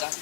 Don't.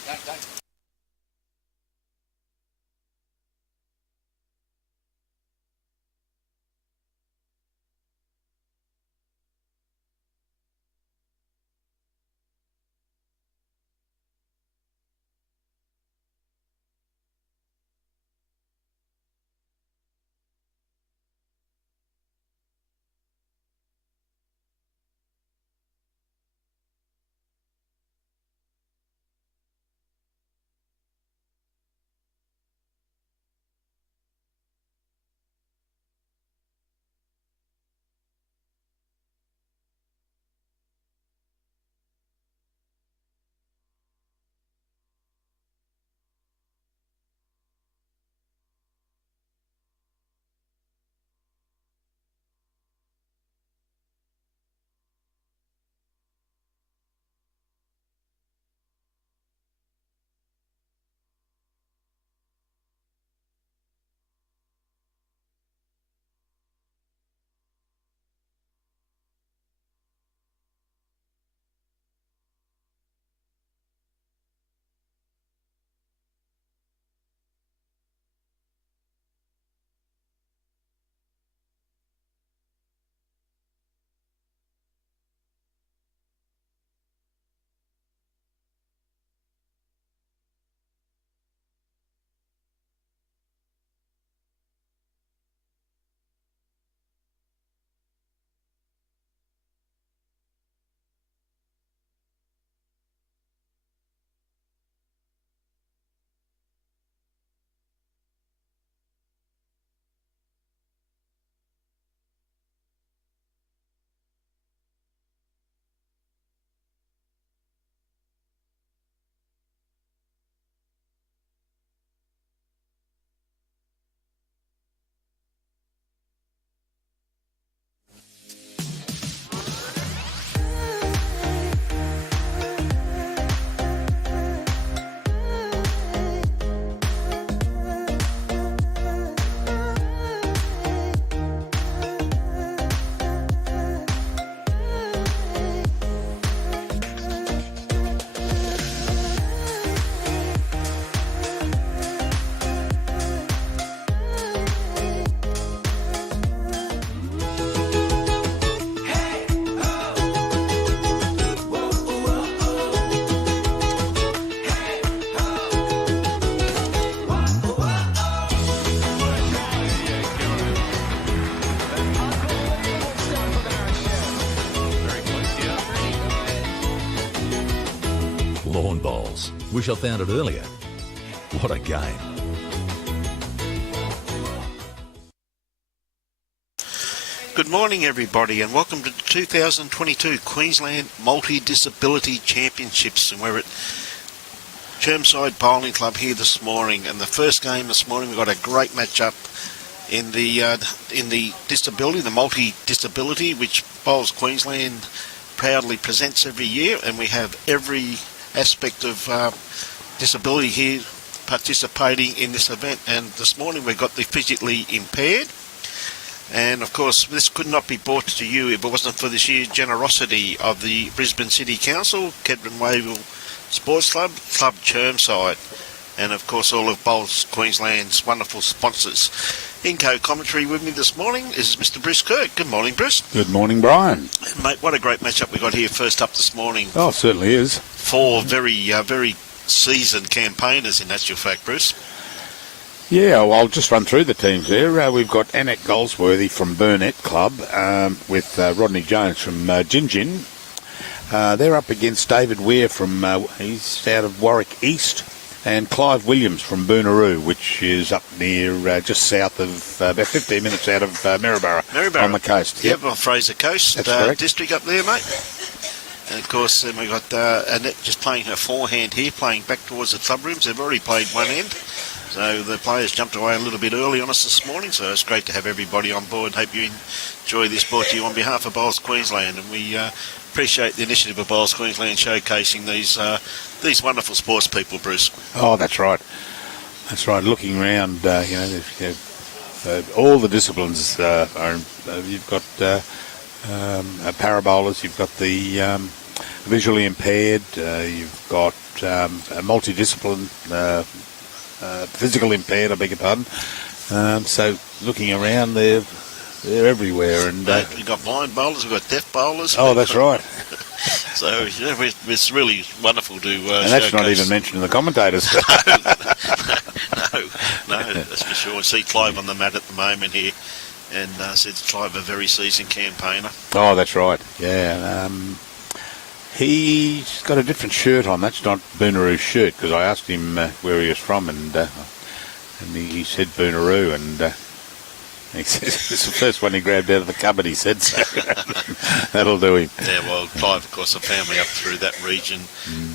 Lawn bowls. Wish I found it earlier. What a game. Good morning everybody and welcome to the 2022 Queensland Multi-Disability Championships, and we're at Chermside Bowling Club here this morning, and the first game this morning we've got a great match up in the disability, the multi-disability, which Bowls Queensland proudly presents every year, and we have every aspect of disability here participating in this event. And this morning we've got the physically impaired, and of course this could not be brought to you if it wasn't for the sheer generosity of the Brisbane City Council, Kedron Wayville Sports Club, Club Chermside, and of course all of Bowls Queensland's wonderful sponsors. In co-commentary with me this morning is Mr. Bruce Kirk. Good morning, Bruce. Good morning, Brian. Mate, what a great matchup we got here first up this morning. Oh, it certainly is. Four very seasoned campaigners in actual fact, Bruce. Yeah, well, I'll just run through the teams here. We've got Annette Goldsworthy from Burnett Club with Rodney Jones from Gin. They're up against David Weir from, he's out of Warwick East, and Clive Williams from Boonaroo, which is up near, just south of, about 15 minutes out of Maryborough on the coast. Yep, on Fraser Coast district up there, mate. And of course, then we got Annette just playing her forehand here, playing back towards the club rooms. They've already played one end, so the players jumped away a little bit early on us this morning, so it's great to have everybody on board. Hope you enjoy this, brought to you on behalf of Bowls Queensland, and we appreciate the initiative of Bowls Queensland showcasing these wonderful sports people, Bruce. Oh, that's right. That's right. Looking around, all the disciplines you've got parabowlers, you've got the visually impaired. You've got a multidiscipline, physical impaired, I beg your pardon. So looking around, they're everywhere. And we've got blind bowlers, we've got deaf bowlers. oh, that's right. So it's really wonderful to and that's not even mentioning the commentators. No, that's for sure. I see Clive on the mat at the moment here, and said Clive a very seasoned campaigner. Oh, that's right. Yeah. He's got a different shirt on. That's not Boonaroos' shirt, because I asked him where he was from, and he said Boonaroo, and he said it's the first one he grabbed out of the cupboard, he said, so that'll do him. Yeah, well, Clive, of course, a family up through that region,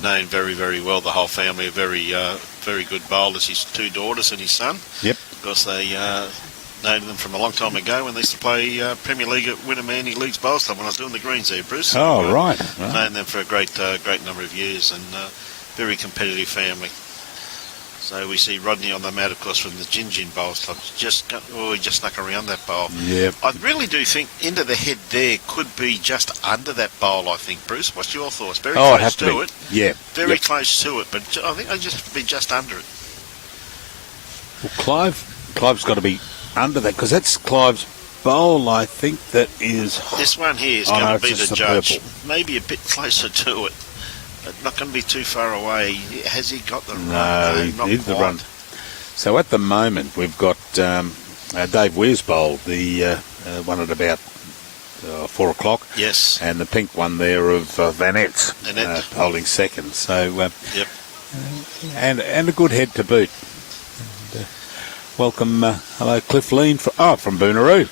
known very, very well. The whole family are very good bowlers. His 2 daughters and his son. Yep. Of course, they known them from a long time ago when they used to play Premier League at Winnamanny Leagues Bowls Club when I was doing the greens there, Bruce. Oh, right. Known them for a great number of years, and very competitive family. So we see Rodney on the mat, of course, from the Gin Bowls Club. He just snuck around that bowl. Yep. I really do think into the head there could be just under that bowl, I think, Bruce. What's your thoughts? Very close to it. Yeah. Very close to it, but I think I'd just be just under it. Well, Clive's got to be under that, because that's Clive's bowl, I think, that is... This one here is going to be the judge. Purple. Maybe a bit closer to it. Not going to be too far away. Has he got the run? No, he not did the quite. run. So at the moment, we've got Dave Weir's bowl, the one at about 4 o'clock. Yes. And the pink one there of Annette holding second. So, yep. And a good head to boot. And, welcome, hello, Cliff Lean from Boonaroo.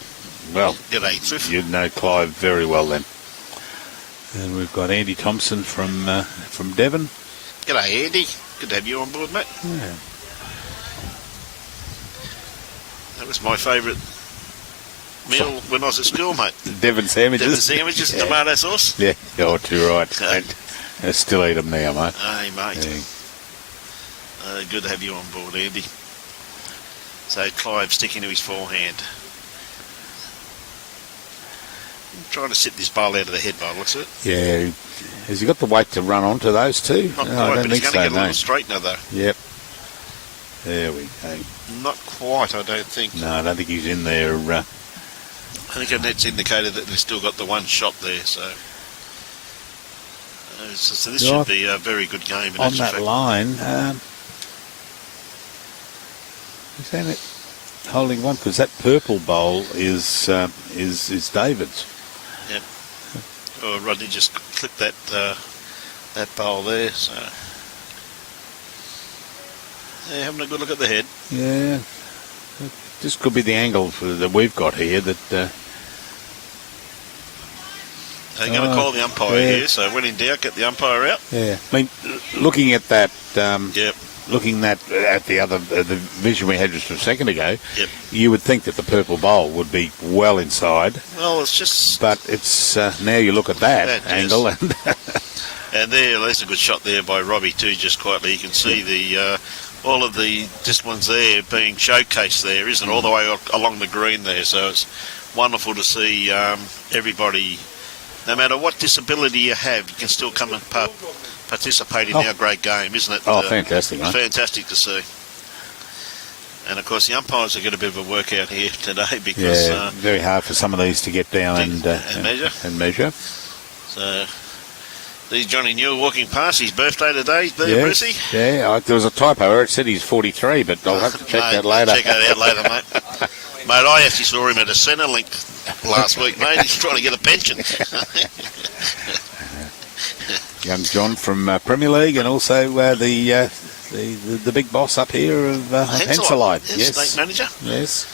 Well, g'day, Cliff. You'd know Clive very well then. And we've got Andy Thompson from Devon. G'day, Andy. Good to have you on board, mate. Yeah. That was my favourite meal when I was at school, mate. Devon sandwiches. Devon sandwiches, yeah. Tomato sauce. Yeah, oh, too right. I still eat them now, mate. Hey, mate. Yeah. Good to have you on board, Andy. So Clive sticking to his forehand. Trying to sit this bowl out of the head by the looks of it. Yeah. Has he got the weight to run onto those two? Not quite, I don't but he's think going to so, get a little straightener though. Yep. There we go. Not quite, I don't think. No, I don't think he's in there. I think Annette's indicated that they've still got the one shot there, so this should be a very good game. On that line, is Annette holding one? Because that purple bowl is David's. Yep. Oh, Rodney just clipped that bowl there, so yeah, having a good look at the head. Yeah. This could be the angle that we've got here that... They're going to call the umpire here, so when in doubt, get the umpire out. Yeah. I mean, looking at that... yep. Looking at the other the vision we had just a second ago, yep. You would think that the purple bowl would be well inside. Well, it's just... But it's now you look at that angle, yes. And there's a good shot there by Robbie too, just quietly. You can see the all of the disciplines there being showcased there, isn't it? All the way along the green there. So it's wonderful to see everybody, no matter what disability you have, you can still come and participate in our great game, isn't it? Oh, fantastic, mate. Fantastic to see. And of course the umpires have got a bit of a workout here today because very hard for some of these to get down and measure. So there's Johnny Newell walking past. His birthday today, Brucey. Yeah, there was a typo. It said he's 43, but I'll have to check that later. Check that out later, mate. Mate, I actually saw him at a Centrelink last week, mate. He's trying to get a pension. Young John from Premier League, and also the big boss up here of Henselite. Yes, state manager. Yes.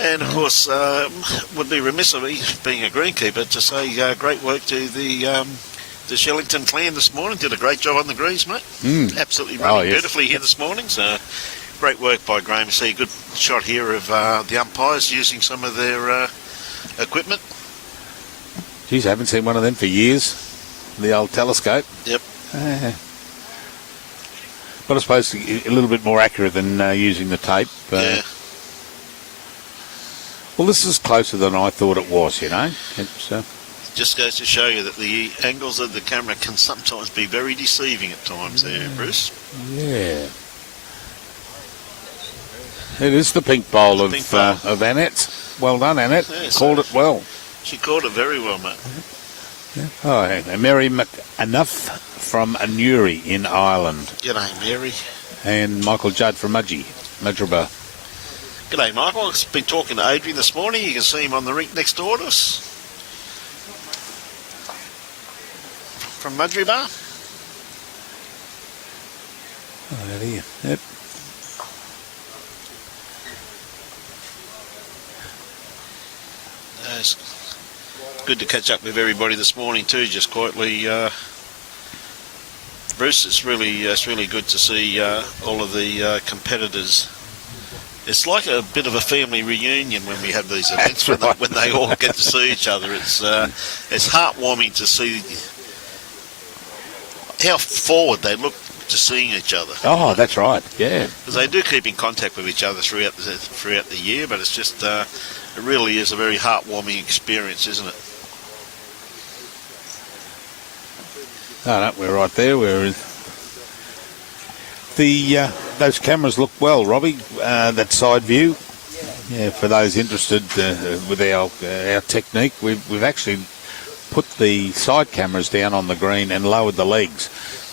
And of course, would be remiss of me, being a greenkeeper, to say great work to the Shellington clan this morning. Did a great job on the greens, mate. Absolutely running beautifully here this morning. So great work by Graham. See a good shot here of the umpires using some of their equipment. Geez, I haven't seen one of them for years. The old telescope. Yep. But I suppose a little bit more accurate than using the tape. Yeah. Well, this is closer than I thought it was, you know. It's Just goes to show you that the angles of the camera can sometimes be very deceiving at times there, Bruce. Yeah. It is the pink bowl of Annette. Well done, Annette. Yeah, called it well. She called it very well, mate. Yeah. Oh, and Mary McAnuff from Anuri in Ireland. G'day, Mary. And Michael Judd from Mudgeraba. G'day, Michael. I've been talking to Adrian this morning. You can see him on the rink next door to us. From Mudgeraba. Oh, out here. Yep. It's good to catch up with everybody this morning too, just quietly. Bruce, it's really good to see all of the competitors. It's like a bit of a family reunion when we have these events, when they all get to see each other. It's heartwarming to see how forward they look to seeing each other. Oh, that's right. Yeah, because they do keep in contact with each other throughout the year, but it's just it really is a very heartwarming experience, isn't it? Oh, no, we're right there. We're those cameras look well, Robbie. That side view. Yeah, for those interested with our technique, we've actually put the side cameras down on the green and lowered the legs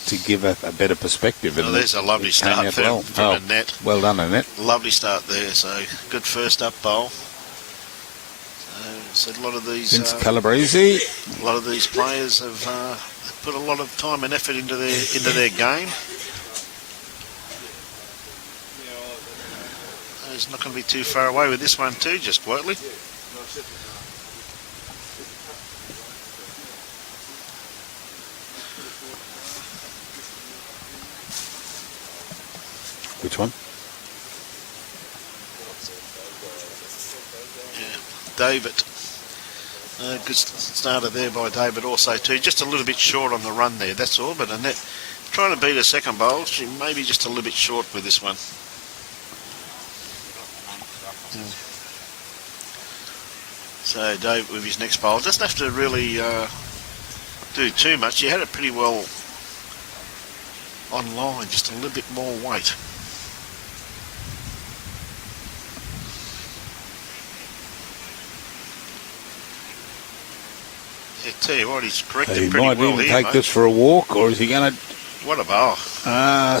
to give a better perspective. Oh, there's a lovely start from Annette. Well done, Annette. Lovely start there. So good first up bowl. So a lot of these Calabrese. A lot of these players have put a lot of time and effort into their game. He's not going to be too far away with this one too, just quietly. Which one? Yeah, David. Good starter there by David also too. Just a little bit short on the run there, that's all. But Annette trying to beat her second bowl. She may be just a little bit short with this one. So Dave with his next bowl doesn't have to really do too much. He had it pretty well online, just a little bit more weight. Yeah, tell you what, he's corrected pretty well here. He might even take this for a walk, or is he going to... What a bowl.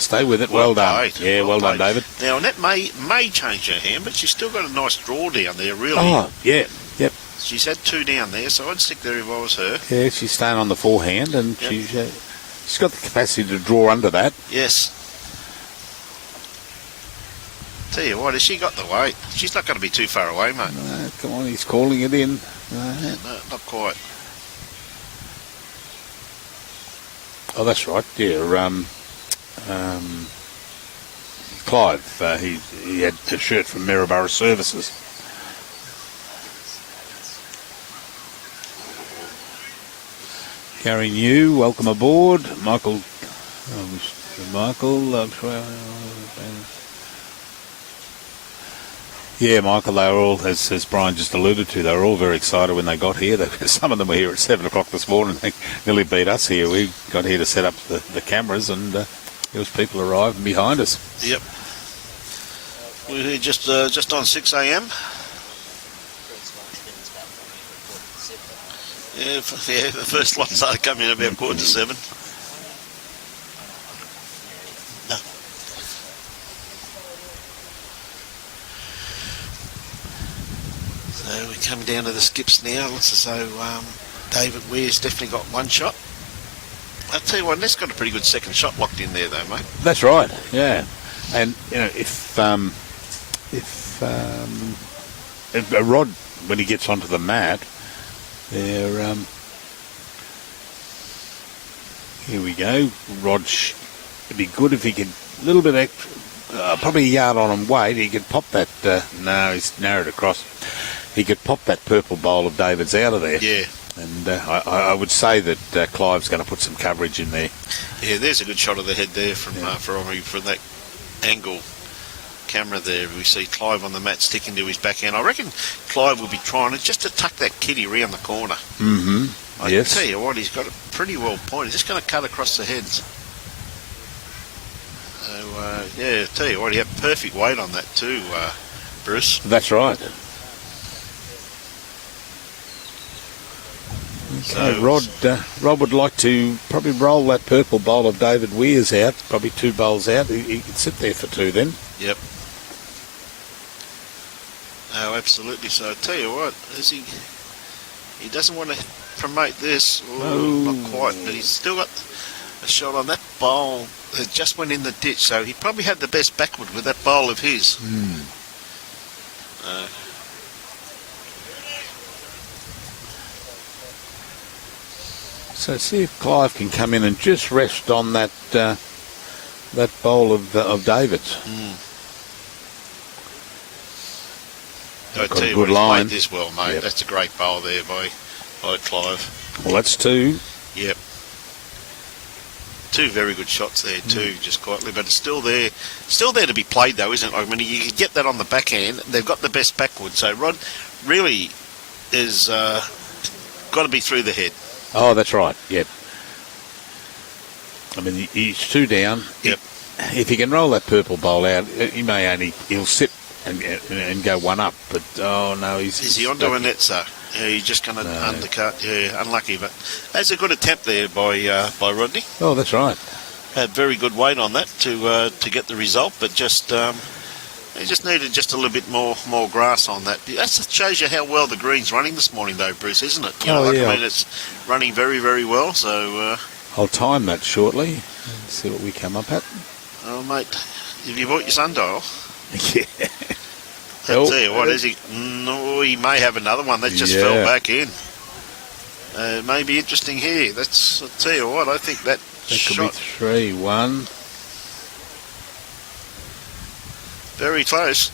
Stay with it. Well done. Yeah, well done, David. Now, Annette may change her hand, but she's still got a nice draw down there, really. Oh, yeah, yep. She's had two down there, so I'd stick there if I was her. Yeah, she's staying on the forehand, and yep. She's got the capacity to draw under that. Yes. Tell you what, has she got the weight? She's not going to be too far away, mate. No, come on, he's calling it in. No, not quite. Oh, that's right. Yeah, Clive. He had a shirt from Maryborough Services. Gary New, welcome aboard. Michael. Yeah, Michael, they were all, as Brian just alluded to, they were all very excited when they got here. Some of them were here at 7 o'clock this morning. They nearly beat us here. We got here to set up the cameras, and there was people arriving behind us. Yep. We're here just on 6 a.m. Yeah, the first lot started coming in about 7:15. No. So we come down to the skips now. Looks as though David Weir's definitely got one shot. I'll tell you what, Annette's got a pretty good second shot locked in there, though, mate. That's right. Yeah, and you know, if a Rod, when he gets onto the mat, there. Here we go. Rod, it'd be good if he could a little bit extra, probably a yard on him weight. He could pop that. No, he's narrowed across. He could pop that purple bowl of David's out of there. Yeah. And I would say that Clive's going to put some coverage in there. Yeah, there's a good shot of the head there from that angle camera there. We see Clive on the mat sticking to his backhand. I reckon Clive will be trying just to tuck that kitty around the corner. Mm-hmm. I Yes. tell you what, he's got it pretty well pointed. He's just going to cut across the heads. So, yeah, tell you what, he had perfect weight on that too, Bruce. That's right. Okay, Rod would like to probably roll that purple bowl of David Weir's out, probably 2 bowls out. He could sit there for 2 then. Yep. Oh, absolutely. So I tell you what, he doesn't want to promote this. Ooh, not quite, but he's still got a shot on that bowl that just went in the ditch. So he probably had the best backward with that bowl of his. So see if Clive can come in and just rest on that bowl of David's. I Got tell a you good what, he's line. played this well, mate. Yep. That's a great bowl there by Clive. Well, that's 2. Yep. 2 very good shots there too, just quietly, but it's still there to be played though, isn't it? I mean, you can get that on the backhand. They've got the best backward, so Rod really is got to be through the head. Oh, that's right. Yep. I mean, he's 2 down. Yep. If he can roll that purple bowl out, he'll sit and go 1 up. But oh no, Is he onto Annette, sir? Yeah, he's just going to undercut. Yeah, unlucky, but that's a good attempt there by Rodney. Oh, that's right. Had very good weight on that to get the result, but just he just needed just a little bit more grass on that. That shows you how well the green's running this morning, though, Bruce, isn't it? Yeah. I mean, it's running very, very well. So I'll time that shortly and see what we come up at. oh, mate, have you bought your sundial? Yeah. I'll tell you what, is he? No, he may have another one that just fell back in. May be interesting here. I'll tell you what, I think that could be 3-1. Very close.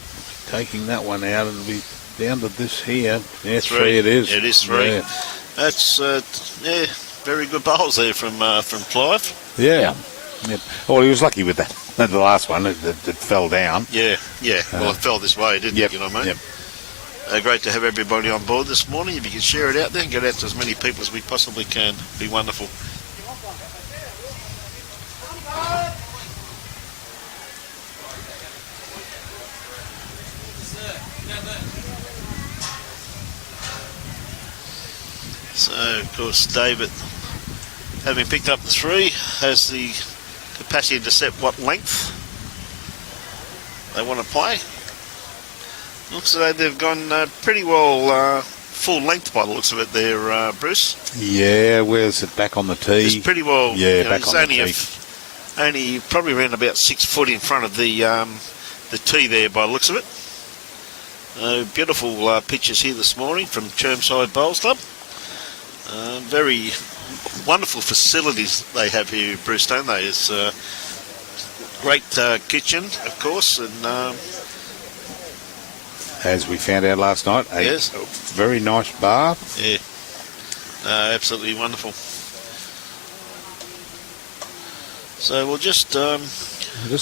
Taking that one out, it'll be down to this here. Yeah, 3 it is. It is 3. Yeah. That's very good bowls there from Clive. Yeah. Yep. Well, he was lucky with that. The last one, it fell down. Yeah. Well, it fell this way, didn't it? You know what I mean? Yep. Great to have everybody on board this morning. If you can share it out there and get out to as many people as we possibly can, be wonderful. So, of course, David, having picked up the 3, has the capacity to set what length they want to play. Looks as though they've gone pretty well full length by the looks of it there, Bruce. Yeah, where's it back on the tee? It's pretty well. Yeah, back on the tee. Only probably around about 6 foot in front of the tee there by the looks of it. Beautiful pictures here this morning from Chermside Bowls Club. Very wonderful facilities they have here, Bruce, don't they? It's a great kitchen, of course, and as we found out last night, a very nice bar. Yeah, absolutely wonderful. So we'll just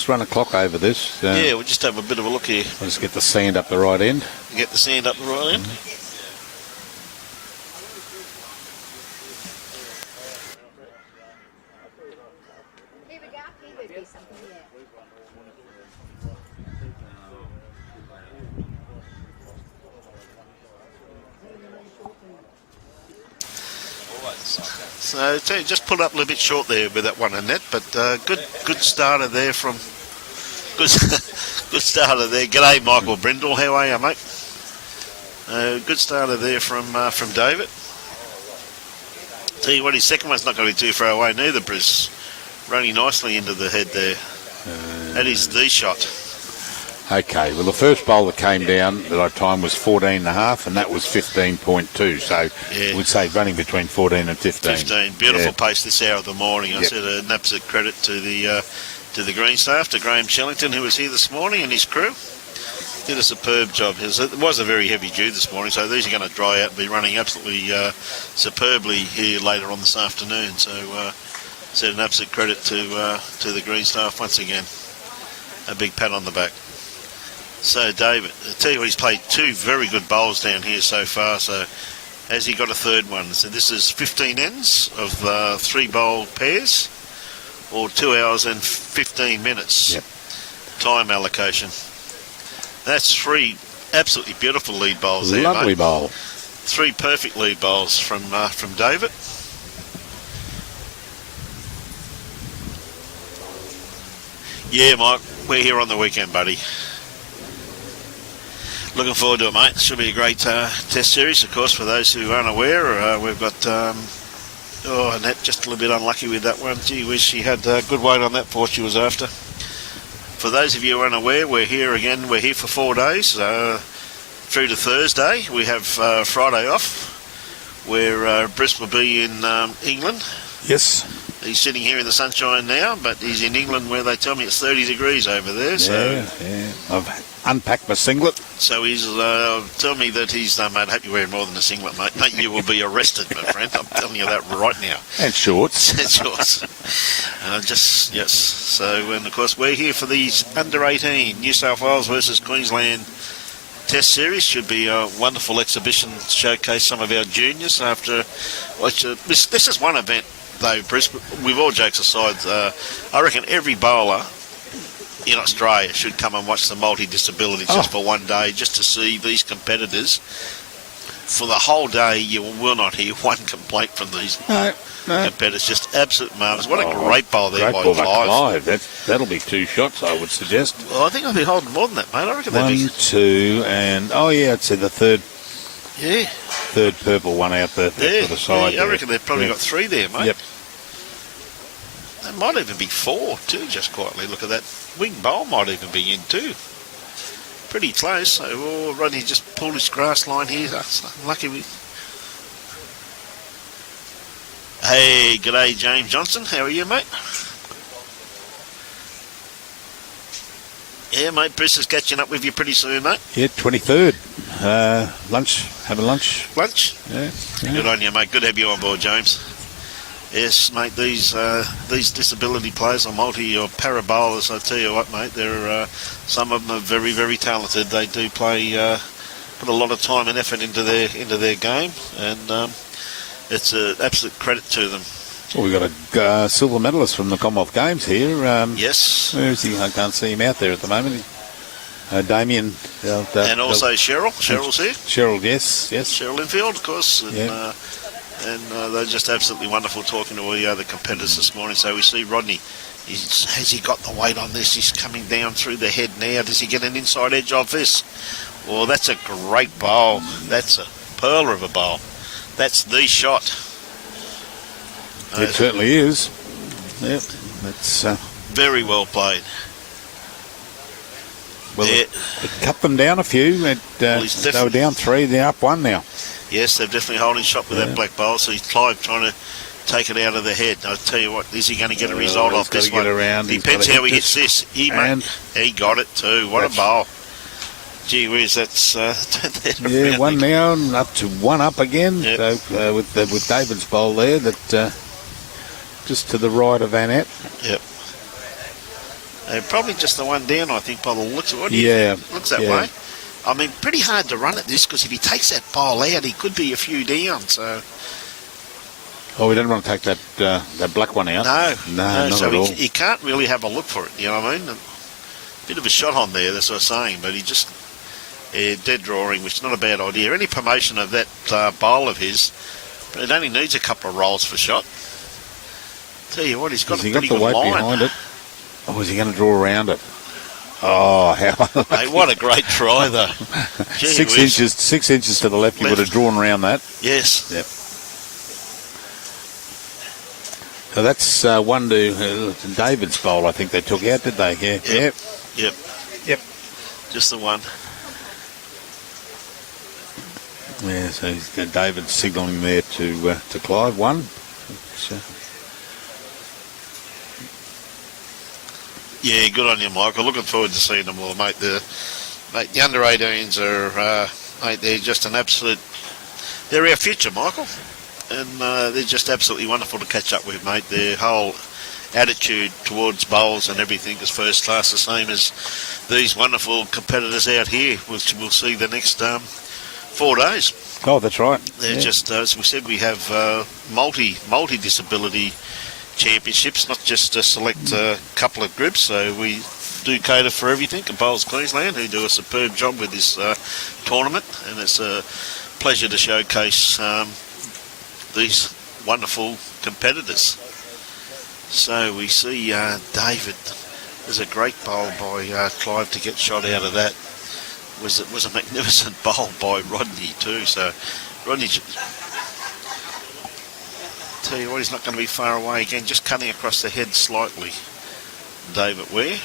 run a clock over this. we'll just have a bit of a look here. Let's get the sand up the right end. Get the sand up the right end. So just pulled up a little bit short there with that one, Annette, but good starter there from good starter there. G'day, Michael Brindle. How are you, mate? Good starter there from David. Tell you what, his second one's not going to be too far away neither, Bruce. Running nicely into the head there. That is the shot. Okay, well, the first bowl that came down that I timed was 14.5, and that was 15.2. So we'd say running between 14 and 15. 15. Beautiful pace this hour of the morning. I said an absolute credit to the green staff, to Graham Shellington, who was here this morning, and his crew. Did a superb job. It was a very heavy dew this morning, so these are going to dry out and be running absolutely superbly here later on this afternoon. So said an absolute credit to the green staff once again. A big pat on the back. So David, I tell you what, he's played 2 very good bowls down here so far. So Has he got a third one? So this is 15 ends of 3-bowl pairs, or 2 hours and 15 minutes. Yep. Time allocation. That's 3 absolutely beautiful lead bowls there, Lovely mate. bowl. 3 perfect lead bowls from David. Yeah, Mike, we're here on the weekend, buddy. Looking forward to it, mate. Should be a great test series, of course, for those who aren't aware. We've got Annette just a little bit unlucky with that one. Gee whiz, she had good weight on that for what she was after. For those of you who aren't aware, we're here again. We're here for 4 days, through to Thursday. We have Friday off, where Brisk will be in England. Yes. He's sitting here in the sunshine now, but he's in England where they tell me it's 30 degrees over there. So, yeah. I've unpacked my singlet. So he's telling me that he's, mate, I hope you're wearing more than a singlet, mate. Mate, you will be arrested, my friend. I'm telling you that right now. And shorts. And shorts. Yes. So, and of course, we're here for these under-18 New South Wales versus Queensland Test Series. Should be a wonderful exhibition to showcase some of our juniors after... This is one event, though, Brisk, with all jokes aside, I reckon every bowler in Australia should come and watch the multi-disability just for one day, just to see these competitors. For the whole day, you will not hear one complaint from these competitors. Just absolute marvellous. What a great bowl there by Clive. That'll be 2 shots, I would suggest. Well, I think I'll be holding more than that, mate. I reckon 1, 2, and I'd say the third purple one out there for the side. I reckon they've probably got 3 there, mate. Yep. There might even be 4 too, just quietly. Look at that. Wing bowl might even be in too. Pretty close. So Rodney just pulled his grass line here. That's lucky we... Hey, g'day James Johnson. How are you, mate? Yeah, mate, Bruce is catching up with you pretty soon, mate. Yeah, 23rd. Lunch. Have a lunch. Lunch? Yeah. Good on you, mate. Good to have you on board, James. Yes, mate, these disability players or multi or para bowlers, I tell you what, mate, they're some of them are very, very talented. They do play, put a lot of time and effort into their game, and it's an absolute credit to them. Well, we've got a silver medalist from the Commonwealth Games here. Yes. Where is he? I can't see him out there at the moment. Damien. And also Cheryl. Cheryl's here. Cheryl, yes. Cheryl Infield, of course. And, yeah. And they're just absolutely wonderful talking to all the other competitors this morning. So we see Rodney. Has he got the weight on this? He's coming down through the head now. Does he get an inside edge of this? Well, that's a great bowl. That's a pearler of a bowl. That's the shot. It certainly is. Yep. That's very well played. Well, it cut them down a few. They were down 3. They're up 1 now. Yes, they're definitely holding shot with that black bowl. So he's Clive trying to take it out of the head. I'll tell you what, is he going to get a result off this one? Depends how he hits this. He got it too. What a bowl. Gee whiz, that's... yeah, 1 now and up to 1 up again. Yep. So with David's bowl there, that just to the right of Annette. Yep. Probably just the 1 down, I think, by the looks of it. Looks that way. I mean, pretty hard to run at this, because if he takes that bowl out, he could be a few down. So. Oh, we don't want to take that black one out. No, not so at all. He can't really have a look for it. You know what I mean? A bit of a shot on there. That's what I'm saying. But he just dead drawing, which is not a bad idea. Any promotion of that bowl of his, it only needs a couple of rolls for shot. Tell you what, he's got a pretty good line. Behind it. Oh, is he going to draw around it? Oh, how! Hey, what a great try, though. 6 inches to the left. You would have drawn around that. Yes. Yep. So that's 1 to David's bowl. I think they took out, did they? Yeah. Yep. Just the 1. Yeah. So he's got David signalling there to Clive 1. Yeah, good on you, Michael. Looking forward to seeing them all, mate. The under-18s are, mate, they're just an absolute... They're our future, Michael. And they're just absolutely wonderful to catch up with, mate. Their whole attitude towards bowls and everything is first class, the same as these wonderful competitors out here, which we'll see the next 4 days. Oh, that's right. They're just, as we said, we have multi-disability championships, not just a select couple of groups. So we do cater for everything at Bowls Queensland, who do a superb job with this tournament, and it's a pleasure to showcase these wonderful competitors. So we see David. There's a great bowl by Clive to get shot out of that. Was a magnificent bowl by Rodney too. So Rodney, tell you what, he's not going to be far away again. Just cutting across the head slightly. David Weir.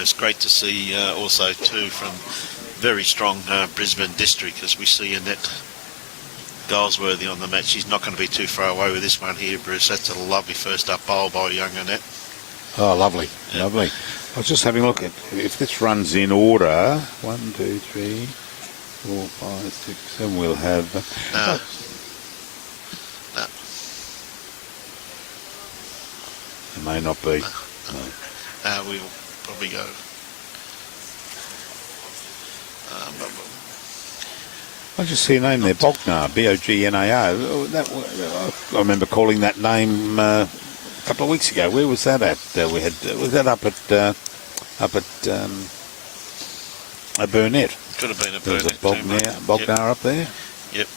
It's great to see also too from very strong Brisbane district, as we see Annette Goldsworthy on the match. She's not going to be too far away with this one here, Bruce. That's a lovely first up bowl by young Annette. Oh, lovely, lovely. I was just having a look at if this runs in order. 1, 2, 3, 4, 5, 6, 7. We'll have. No. It may not be. No. We'll probably go. I just see a name there, Bognar, B-O-G-N-A-R. I remember calling that name a couple of weeks ago. Where was that at? Was that up at Burnett? Could have been a There was a Burnett. Bognar up there. Yep.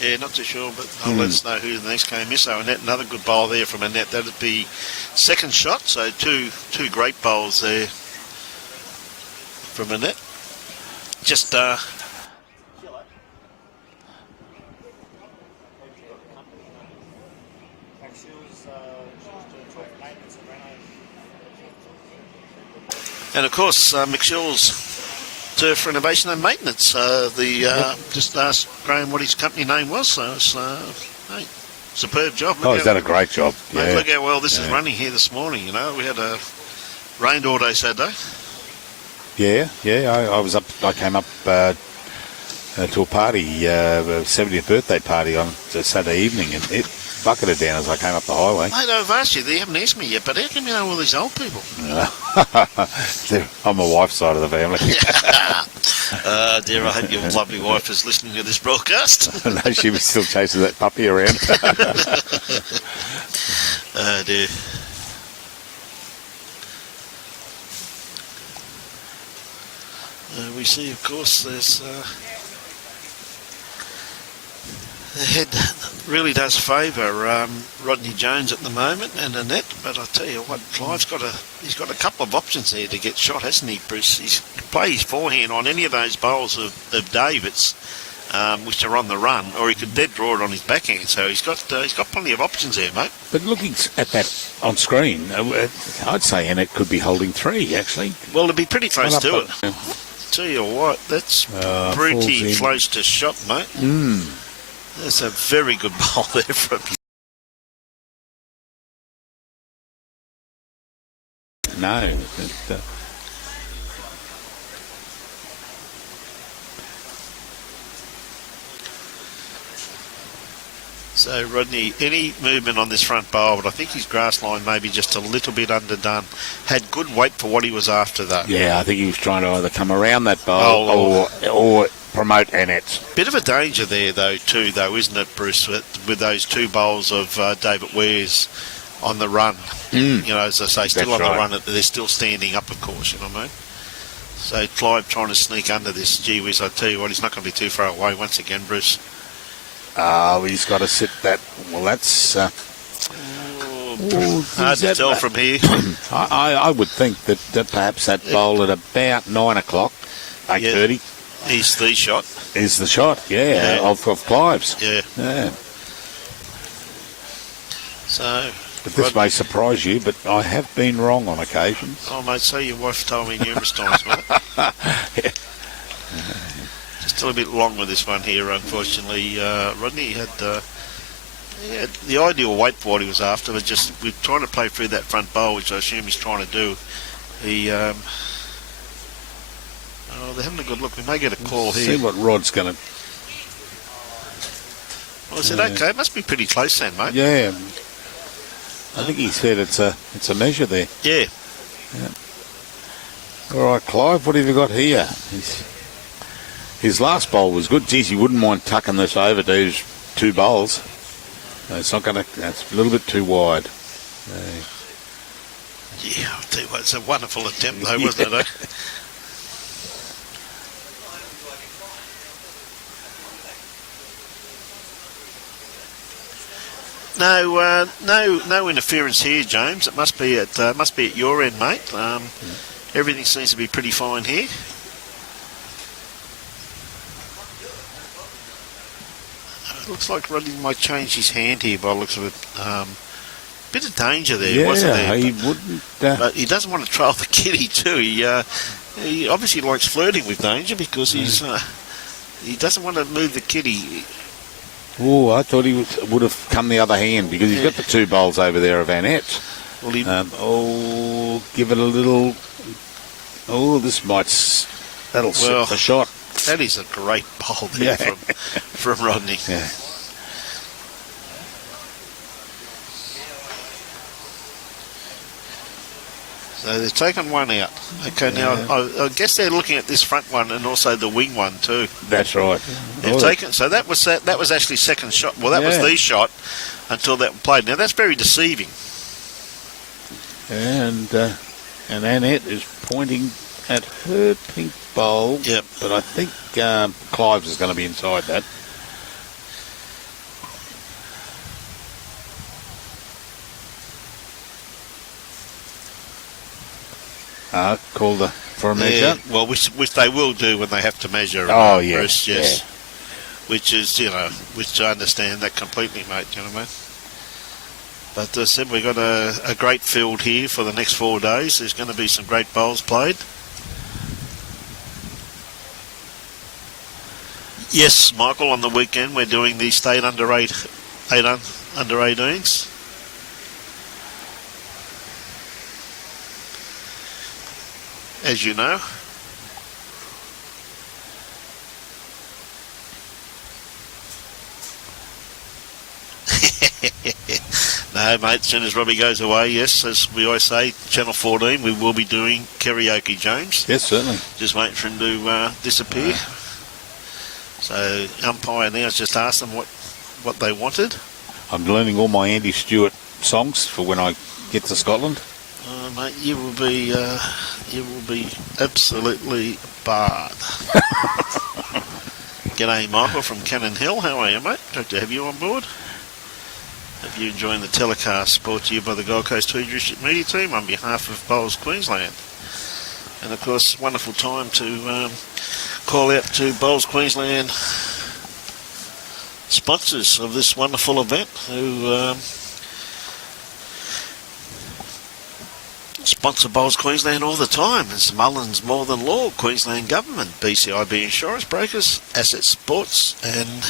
Yeah, not too sure, but I'll let us know who the next game is. So Annette, another good bowl there from Annette. That'd be second shot. So two great bowls there from Annette. Just and of course McShaw's Turf Renovation and Maintenance. Just asked Graham what his company name was. So it's hey, superb job. Oh, he's done a great job. Mate, Yeah. look how well this is running here this morning. You know, we had rained all day Saturday. Yeah. I came up to a party, a 70th birthday party on Saturday evening, and it bucketed down as I came up the highway. Mate, I've asked you, they haven't asked me yet, but how come you know all these old people? On my wife's side of the family. Dear, I hope your lovely wife is listening to this broadcast. No, she was still chasing that puppy around. Oh, dear. We see, of course, there's the head really does favour Rodney Jones at the moment and Annette, but I tell you what, Clive's he's got a couple of options there to get shot, hasn't he, Bruce? He can play his forehand on any of those bowls of David's, which are on the run, or he could dead draw it on his backhand. So he's got plenty of options there, mate. But looking at that on screen, I'd say Annette could be holding 3, actually. Well, it'd be pretty close to it. Yeah. Tell you what, that's pretty close to shot, mate. That's a very good bowl there from you. No. So, Rodney, any movement on this front bowl, but I think his grass line may be just a little bit underdone. Had good weight for what he was after, though. Yeah, I think he was trying to either come around that bowl or promote Annette's. Bit of a danger there, though, isn't it, Bruce, with those two bowls of David Weir's on the run. You know, as I say, still on the run, they're still standing up, of course, you know what I mean? So Clive trying to sneak under this. Gee whiz, I tell you what, he's not going to be too far away once again, Bruce. He's got to sit that. Well, that's hard to tell from here. I would think that perhaps that bowl at about 9 o'clock, 8:30. Is the shot. Is the shot, of Clive's. Yeah. So. But this may surprise you, but I have been wrong on occasions. Oh, mate, so your wife told me numerous times, mate. Just a little bit long with this one here, unfortunately. Rodney had the ideal weight for what he was after, but just we're trying to play through that front bowl, which I assume he's trying to do. They're having a good look. We may get a call here. See what Rod's going to... Well, I said, okay, it must be pretty close then, mate. Yeah. I think he said it's a measure there. Yeah. All right, Clive, what have you got here? His last bowl was good. Geez, he wouldn't mind tucking this over to his 2 bowls. No, it's not going to. That's a little bit too wide. Yeah, I'll tell you what, it's a wonderful attempt though, wasn't it? Eh? No interference here, James. It must be at your end, mate. Everything seems to be pretty fine here. It looks like Rodney might change his hand here by the looks of it. Bit of danger there, wasn't there? He wouldn't. But he doesn't want to trail the kitty too. He obviously likes flirting with danger because he doesn't want to move the kitty. Oh, I thought he would have come the other hand because he's got the 2 bowls over there of Annette. Well, give it a little. Oh, this might. That'll set the shot. That is a great bowl there from Rodney. Yeah. So they've taken one out. Okay, now I guess they're looking at this front one and also the wing one too. That's right. They've taken. So that was actually second shot. Well, that was the shot until that played. Now that's very deceiving. And Annette is pointing at her pink bowl. Yep. But I think Clive's is going to be inside that. Called for a measure. Well, which they will do when they have to measure. Bruce, yes. Which is, which I understand that completely, mate. You know what I mean? But as I said, we've got a great field here for the next 4 days. There's going to be some great bowls played. Yes, Michael, on the weekend we're doing the state under 18s. As you know. No, mate, as soon as Robbie goes away, yes, as we always say, Channel 14, we will be doing karaoke, James. Yes, certainly. Just waiting for him to disappear. So, umpire now has just asked them what they wanted. I'm learning all my Andy Stewart songs for when I get to Scotland. Mate, you will be absolutely barred. G'day, Michael from Cannon Hill. How are you, mate? Great to have you on board. Hope you're enjoying the telecast brought to you by the Gold Coast Tweed District Media Team on behalf of Bowls Queensland. And of course, wonderful time to call out to Bowls Queensland sponsors of this wonderful event who sponsor Bowls Queensland all the time. It's Mullins More Than Law, Queensland Government, BCIB Insurance Brokers, Asset Sports and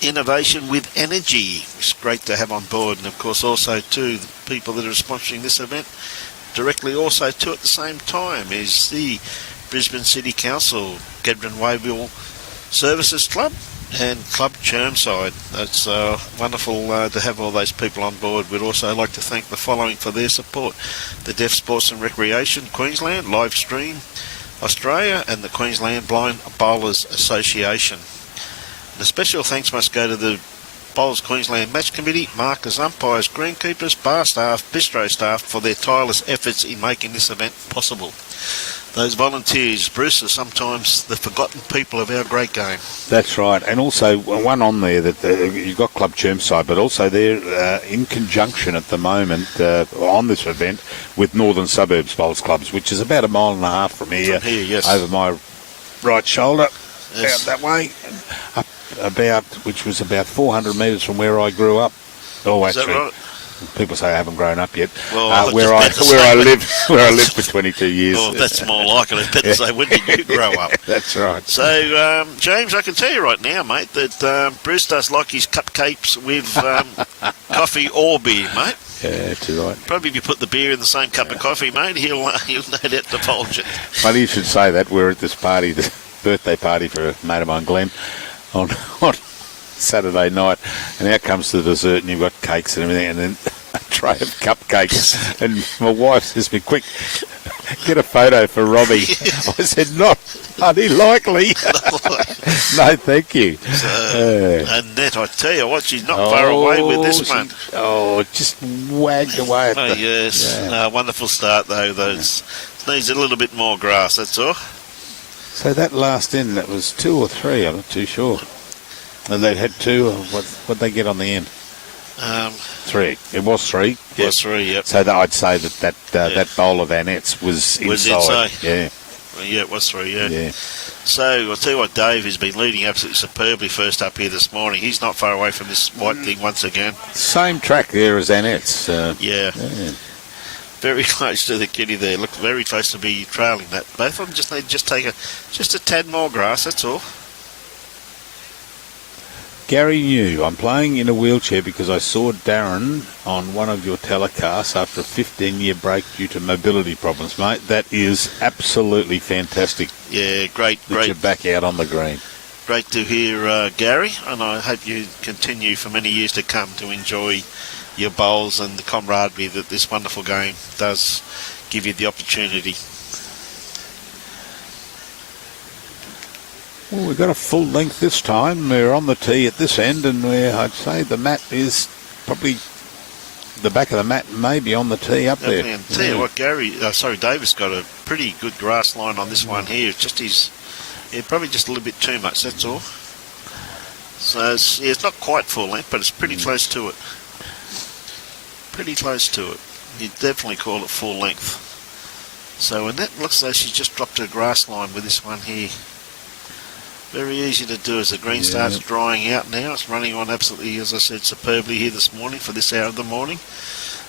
Innovation with Energy. It's great to have on board, and of course also too the people that are sponsoring this event directly also too at the same time is the Brisbane City Council, Gedron Wayville Services Club and Club Chermside. It's wonderful to have all those people on board. We'd also like to thank the following for their support: the Deaf Sports and Recreation Queensland, Livestream Australia and the Queensland Blind Bowlers Association. And a special thanks must go to the Bowls Queensland Match Committee, markers, umpires, greenkeepers, bar staff, bistro staff for their tireless efforts in making this event possible. Those volunteers, Bruce, are sometimes the forgotten people of our great game. That's right. And also one on there that you've got Club Chermside, but also they're in conjunction at the moment on this event with Northern Suburbs Bowls Clubs, which is about 1.5 miles from here, yes. Over my right shoulder, Yes. out that way, which was about 400 metres from where I grew up. Oh, Is that actually, right? people say I haven't grown up yet. Well, where I lived for 22 years. Well, that's more like it. It's better to say, when did you grow up? That's right. So, James, I can tell you right now, mate, that Bruce does like his cupcakes with coffee or beer, mate. Yeah, too right. Probably if you put the beer in the same cup of coffee, mate, he'll no doubt divulge it. Funny you should say that. We're at this party, this birthday party for a mate of mine, Glenn, on Saturday night, and out comes the dessert, and you've got cakes and everything, and then a tray of cupcakes. And my wife says to me, quick, get a photo for Robbie. I said, not unlikely. No, thank you. So, Annette, I tell you what, she's not far away with this one. Just wagged away at the... Yes. Yeah. Wonderful start, though. Needs a little bit more grass, that's all. So that last end, that was 2 or 3, I'm not too sure. And they had 2, what'd they get on the end? 3. It was 3. It was 3, yep. So I'd say that bowl of Annette's was inside. Yeah. Yeah, it was 3, yeah. Yeah. So, I'll tell you what, Dave has been leading absolutely superbly first up here this morning. He's not far away from this white thing once again. Same track there as Annette's. Yeah. Very close to the kitty there. Look very close to be trailing that. Both of them just need to take just a tad more grass, that's all. Gary New, I'm playing in a wheelchair because I saw Darren on one of your telecasts after a 15-year break due to mobility problems, mate. That is absolutely fantastic. Yeah, great. You're back out on the green. Great to hear, Gary, and I hope you continue for many years to come to enjoy your bowls and the camaraderie that this wonderful game does give you the opportunity. Well, we've got a full length this time. We're on the tee at this end, and I'd say the mat is probably the back of the mat, maybe on the tee up there. And tell you what, David's got a pretty good grass line on this one here. It's just probably just a little bit too much, that's all. So it's not quite full length, but it's pretty close to it. Pretty close to it. You'd definitely call it full length. So Annette looks like she's just dropped her grass line with this one here. Very easy to do as the green starts drying out now. It's running on absolutely, as I said, superbly here this morning for this hour of the morning.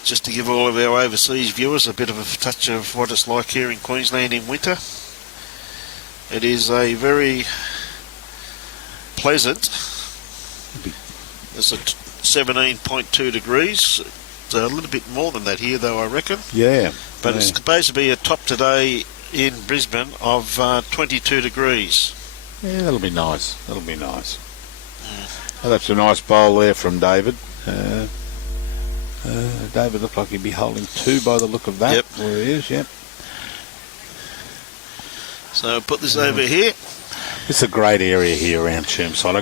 Just to give all of our overseas viewers a bit of a touch of what it's like here in Queensland in winter. It is a very pleasant. It's at 17.2 degrees. It's a little bit more than that here, though, I reckon. Yeah. But it's supposed to be a top today in Brisbane of 22 degrees. Yeah, that'll be nice. That'll be nice. Oh, that's a nice bowl there from David. David looked like he'd be holding 2 by the look of that. Yep. Where he is, yep. So put this over here. It's a great area here around Chermside. I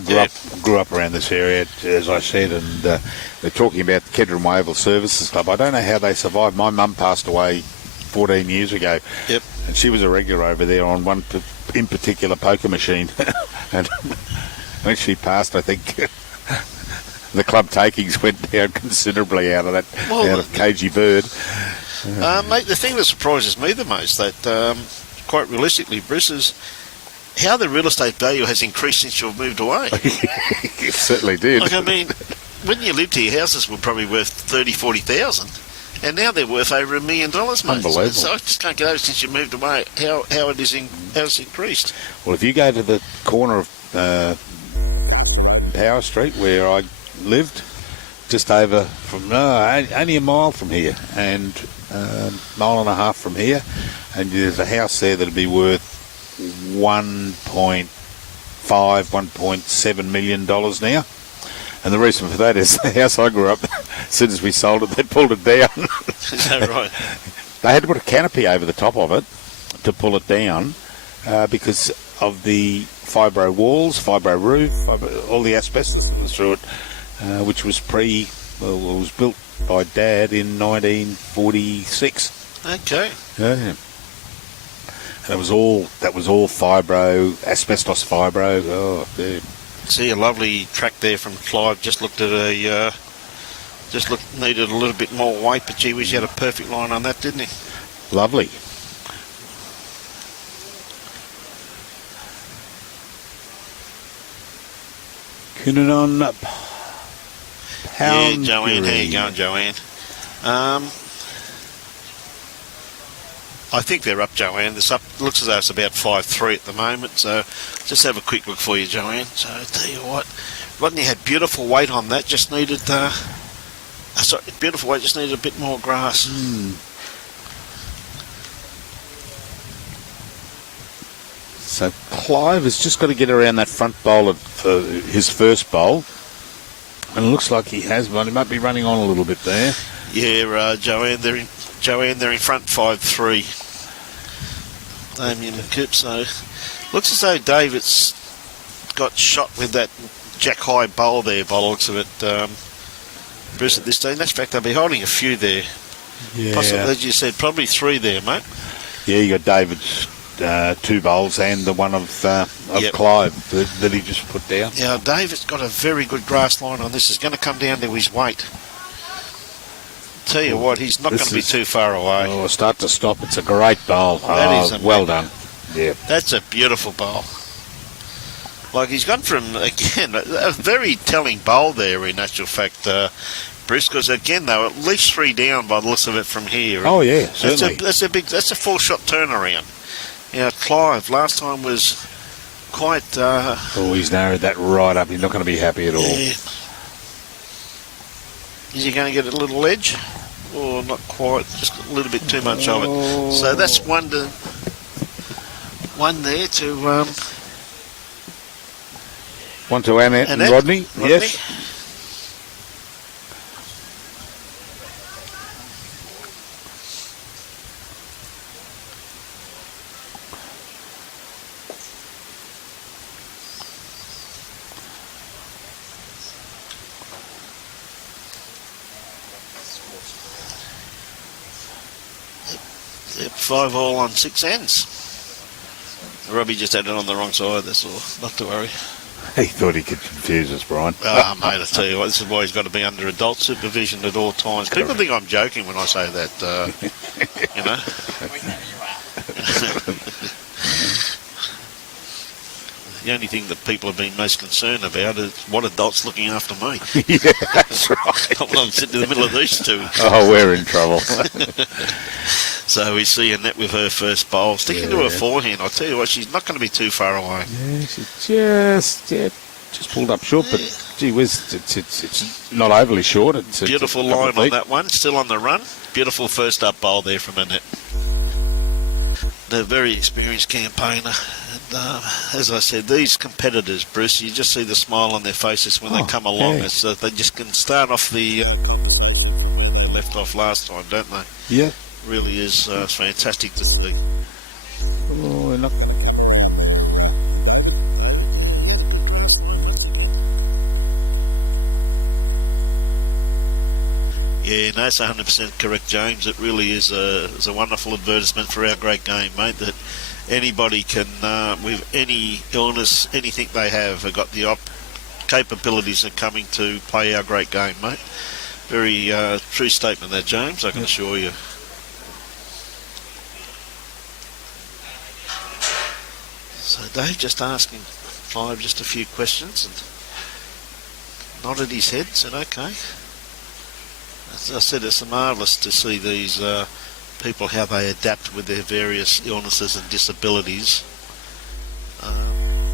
grew up around this area, as I said, and they're talking about the Kedron Wavell Services Club. I don't know how they survived. My mum passed away 14 years ago. Yep. And she was a regular over there on one in particular poker machine. And when she passed, I think the club takings went down considerably out of Cagey Bird. Mate, the thing that surprises me the most, that quite realistically, Bruce, is how the real estate value has increased since you've moved away. It certainly did. Like, I mean, when you lived here, houses were probably worth 30,000, 40,000. And now they're worth over $1 million, mate. Unbelievable. So I just can't get over since you moved away how it's increased. Well, if you go to the corner of Power Street where I lived, just over from only a mile from here, and a mile and a half from here, and there's a house there that'll be worth $1.5, $1.7 million now. And the reason for that is the house I grew up, as soon as we sold it, they pulled it down. Is that right? They had to put a canopy over the top of it to pull it down because of the fibro walls, fibro roof, all the asbestos that was through it, which was it was built by Dad in 1946. Okay. Yeah. And that was all fibro, asbestos fibro. Oh, dude. See a lovely track there from Clive. Just looked at needed a little bit more weight, but gee whiz, he had a perfect line on that, didn't he? Lovely. Coonanon Pound. Yeah, Joanne, how you going, Joanne? I think they're up, Joanne. This up looks as though it's about 5-3 at the moment. So just have a quick look for you, Joanne. So I tell you what, Rodney had beautiful weight on that. Just needed beautiful weight. Just needed a bit more grass. So Clive has just got to get around that front bowl for his first bowl. And it looks like he has, but he might be running on a little bit there. Yeah, Joanne, they're in front 5-3. Damien and Coop, so looks as though David's got shot with that jack high bowl there by the looks of it, Bruce, at this stage. In fact, they'll be holding a few there. Yeah. Possibly, as you said, probably 3 there, mate. Yeah, you got David's 2 bowls and the one of Yep. Clive that he just put down. Now, David's got a very good grass line on this. It's going to come down to his weight. Tell you what, he's not going to be too far away. Oh, start to stop. It's a great bowl. That is well done. Yeah. That's a beautiful bowl. Like, he's gone from, again, a very telling bowl there, in actual fact, Bruce, because, again, they were at least 3 down by the looks of it from here. Oh, yeah, certainly. That's a 4-shot turnaround. Now, Clive, last time was quite... Oh, he's narrowed that right up. He's not going to be happy at all. Yeah. Is he going to get a little edge? Or not quite, just a little bit too much of it. So that's one there to... One to Annette and Rodney. Yes. Yep, 5 all on 6 ends. Robbie just had it on the wrong side, that's all. Not to worry. He thought he could confuse us, Brian. Oh, mate, I tell you what, this is why he's got to be under adult supervision at all times. People think I'm joking when I say that, you know. The only thing that people have been most concerned about is what adult's looking after me. Yeah, that's right. Not when I'm sitting in the middle of these two. Oh, we're in trouble. So we see Annette with her first bowl. Sticking to her forehand, I tell you what, she's not going to be too far away. Yeah, she just pulled up short, but gee whiz, it's not overly short. It's Beautiful line on that one, still on the run. Beautiful first up bowl there from Annette. They're a very experienced campaigner. And, as I said, these competitors, Bruce, you just see the smile on their faces when they come along. Yeah. It's, they just can start off the left off last time, don't they? Yeah. Really is fantastic to see. Oh, we're not. Yeah, no, it's 100% correct, James. It really is a wonderful advertisement for our great game, mate, that anybody can, with any illness, anything they have got the capabilities of coming to play our great game, mate. Very true statement there, James, I can assure you. So Dave just asking Clive just a few questions and nodded his head, said okay. As I said, it's marvellous to see these people, how they adapt with their various illnesses and disabilities.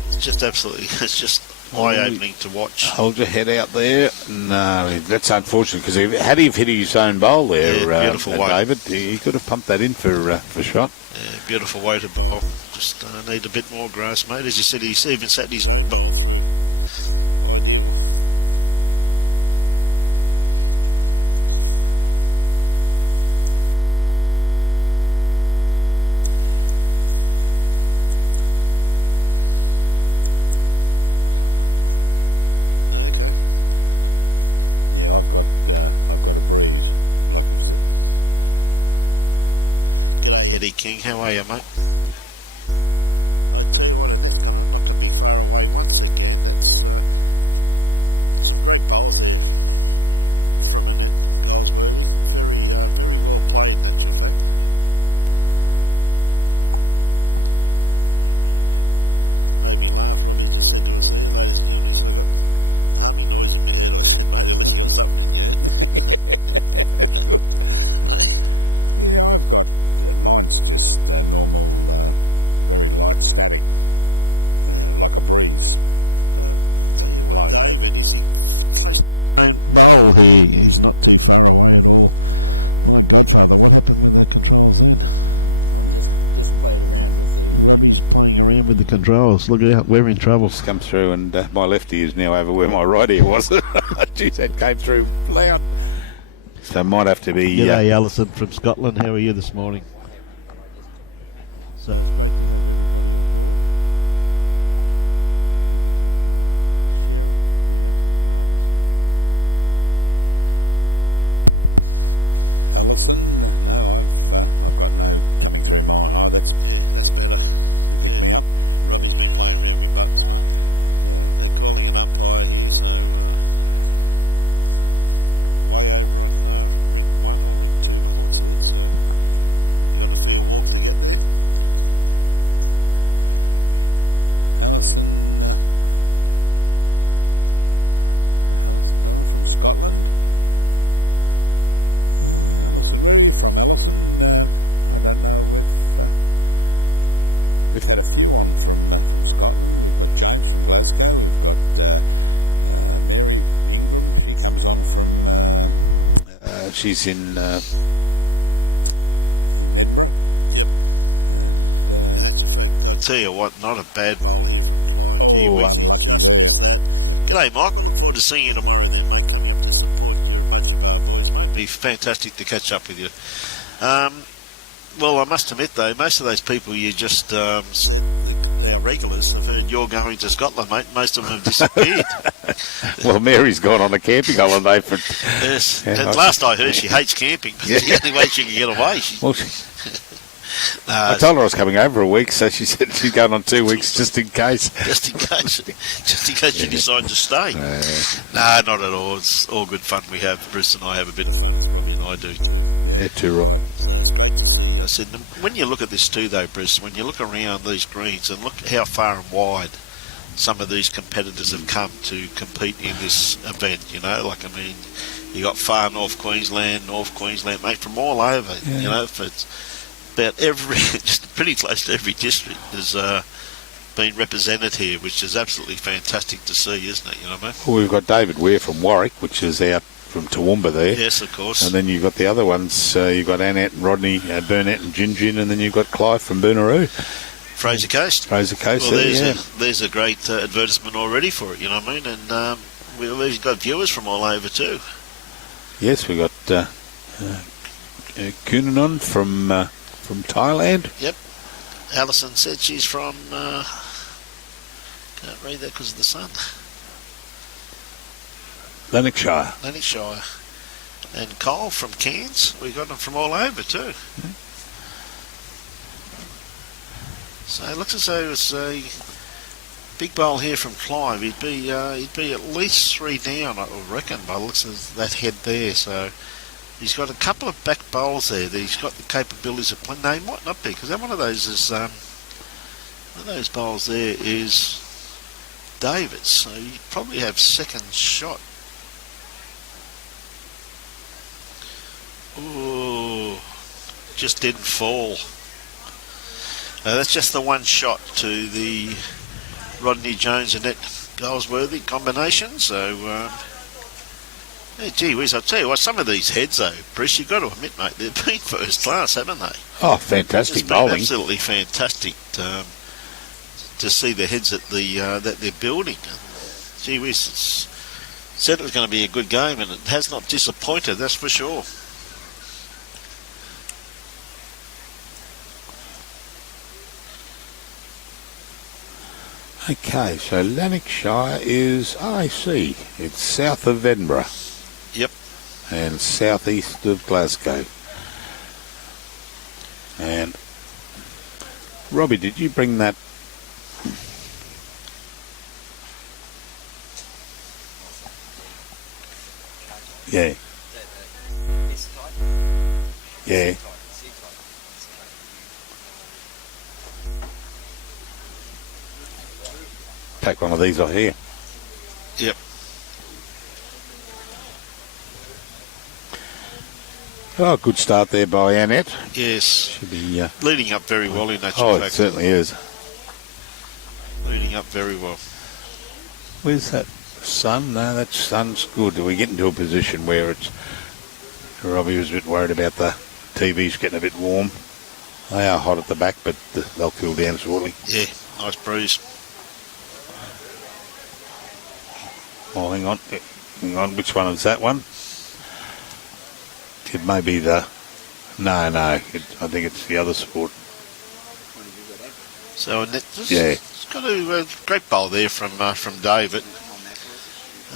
It's just absolutely, it's just eye-opening to watch. Hold your head out there. No, that's unfortunate, because had he hit his own bowl there, beautiful way. David, he could have pumped that in for shot. Yeah, beautiful way to bowl. Just need a bit more grass, mate. As you said, he's even sat his... Eddie King, how are you, mate? with the controls. Look out, we're in trouble. It's come through, and my left ear is now over where my right ear was. Jeez, that came through loud. So might have to be... G'day, Alison from Scotland. How are you this morning? So she's in... I'll tell you what, not a bad... G'day, Mike. Good to see you tomorrow. It'd be fantastic to catch up with you. Well, I must admit, though, most of those people you just... our regulars have heard you're going to Scotland, mate. Most of them have disappeared. Well, Mary's gone on a camping holiday for... Yes. Yeah, And last I heard, she hates camping. But it's the only way she can get away. Well, I told her I was coming over a week, so she said she's going on 2 weeks just in case. Just in case you decide to stay. No, not at all. It's all good fun we have. Bruce and I have a bit. I mean, I do. Yeah, too right. I said, when you look at this too, though, Bruce, when you look around these greens and look how far and wide some of these competitors have come to compete in this event, you know, like, I mean, you got far North Queensland, mate, from all over, you know, for about just pretty close to every district has been represented here, which is absolutely fantastic to see, isn't it, you know what I mean? Well, we've got David Weir from Warwick, which is out from Toowoomba there. Yes, of course. And then you've got the other ones. You've got Annette and Rodney, Burnett and Gingin, and then you've got Clive from Boonaroo. Fraser Coast. Fraser Coast, well, there's a great advertisement already for it, you know what I mean? And we've got viewers from all over too. Yes, we've got Kunanon from Thailand. Yep. Alison said she's from... can't read that because of the sun. Lanarkshire. And Cole from Cairns. We got them from all over too. So it looks as though it's a big bowl here from Clive. He'd be at least 3 down, I reckon, by the looks of that head there. So he's got a couple of back bowls there that he's got the capabilities of playing. No, he might not be, because one of those is one of those bowls there is David's. So you probably have second shot. Ooh, just didn't fall. That's just the one shot to the Rodney Jones and Annette Goldsworthy combination. So, yeah, gee whiz, I'll tell you what, some of these heads, though, Bruce, you've got to admit, mate, they've been first class, haven't they? Oh, fantastic it's been bowling. Absolutely fantastic to see the heads that they're building. Gee whiz, it's said it was going to be a good game, and it has not disappointed, that's for sure. Okay, so Lanarkshire is, I see, it's south of Edinburgh. Yep. And southeast of Glasgow. And Robbie, did you bring that? Yeah. Yeah. Take one of these off here. Yep. Oh, good start there by Annette. Yes. Should be leading up very well in that. Oh, it certainly is. Leading up very well. Where's that sun? No, that sun's good. We get into a position where it's... Robbie was a bit worried about the TV's getting a bit warm. They are hot at the back, but they'll cool down shortly. Yeah, Nice breeze. Oh, hang on. Which one is that one? It may be the... No. I think it's the other sport. So Annette, Yeah. It's got a great bowl there from David.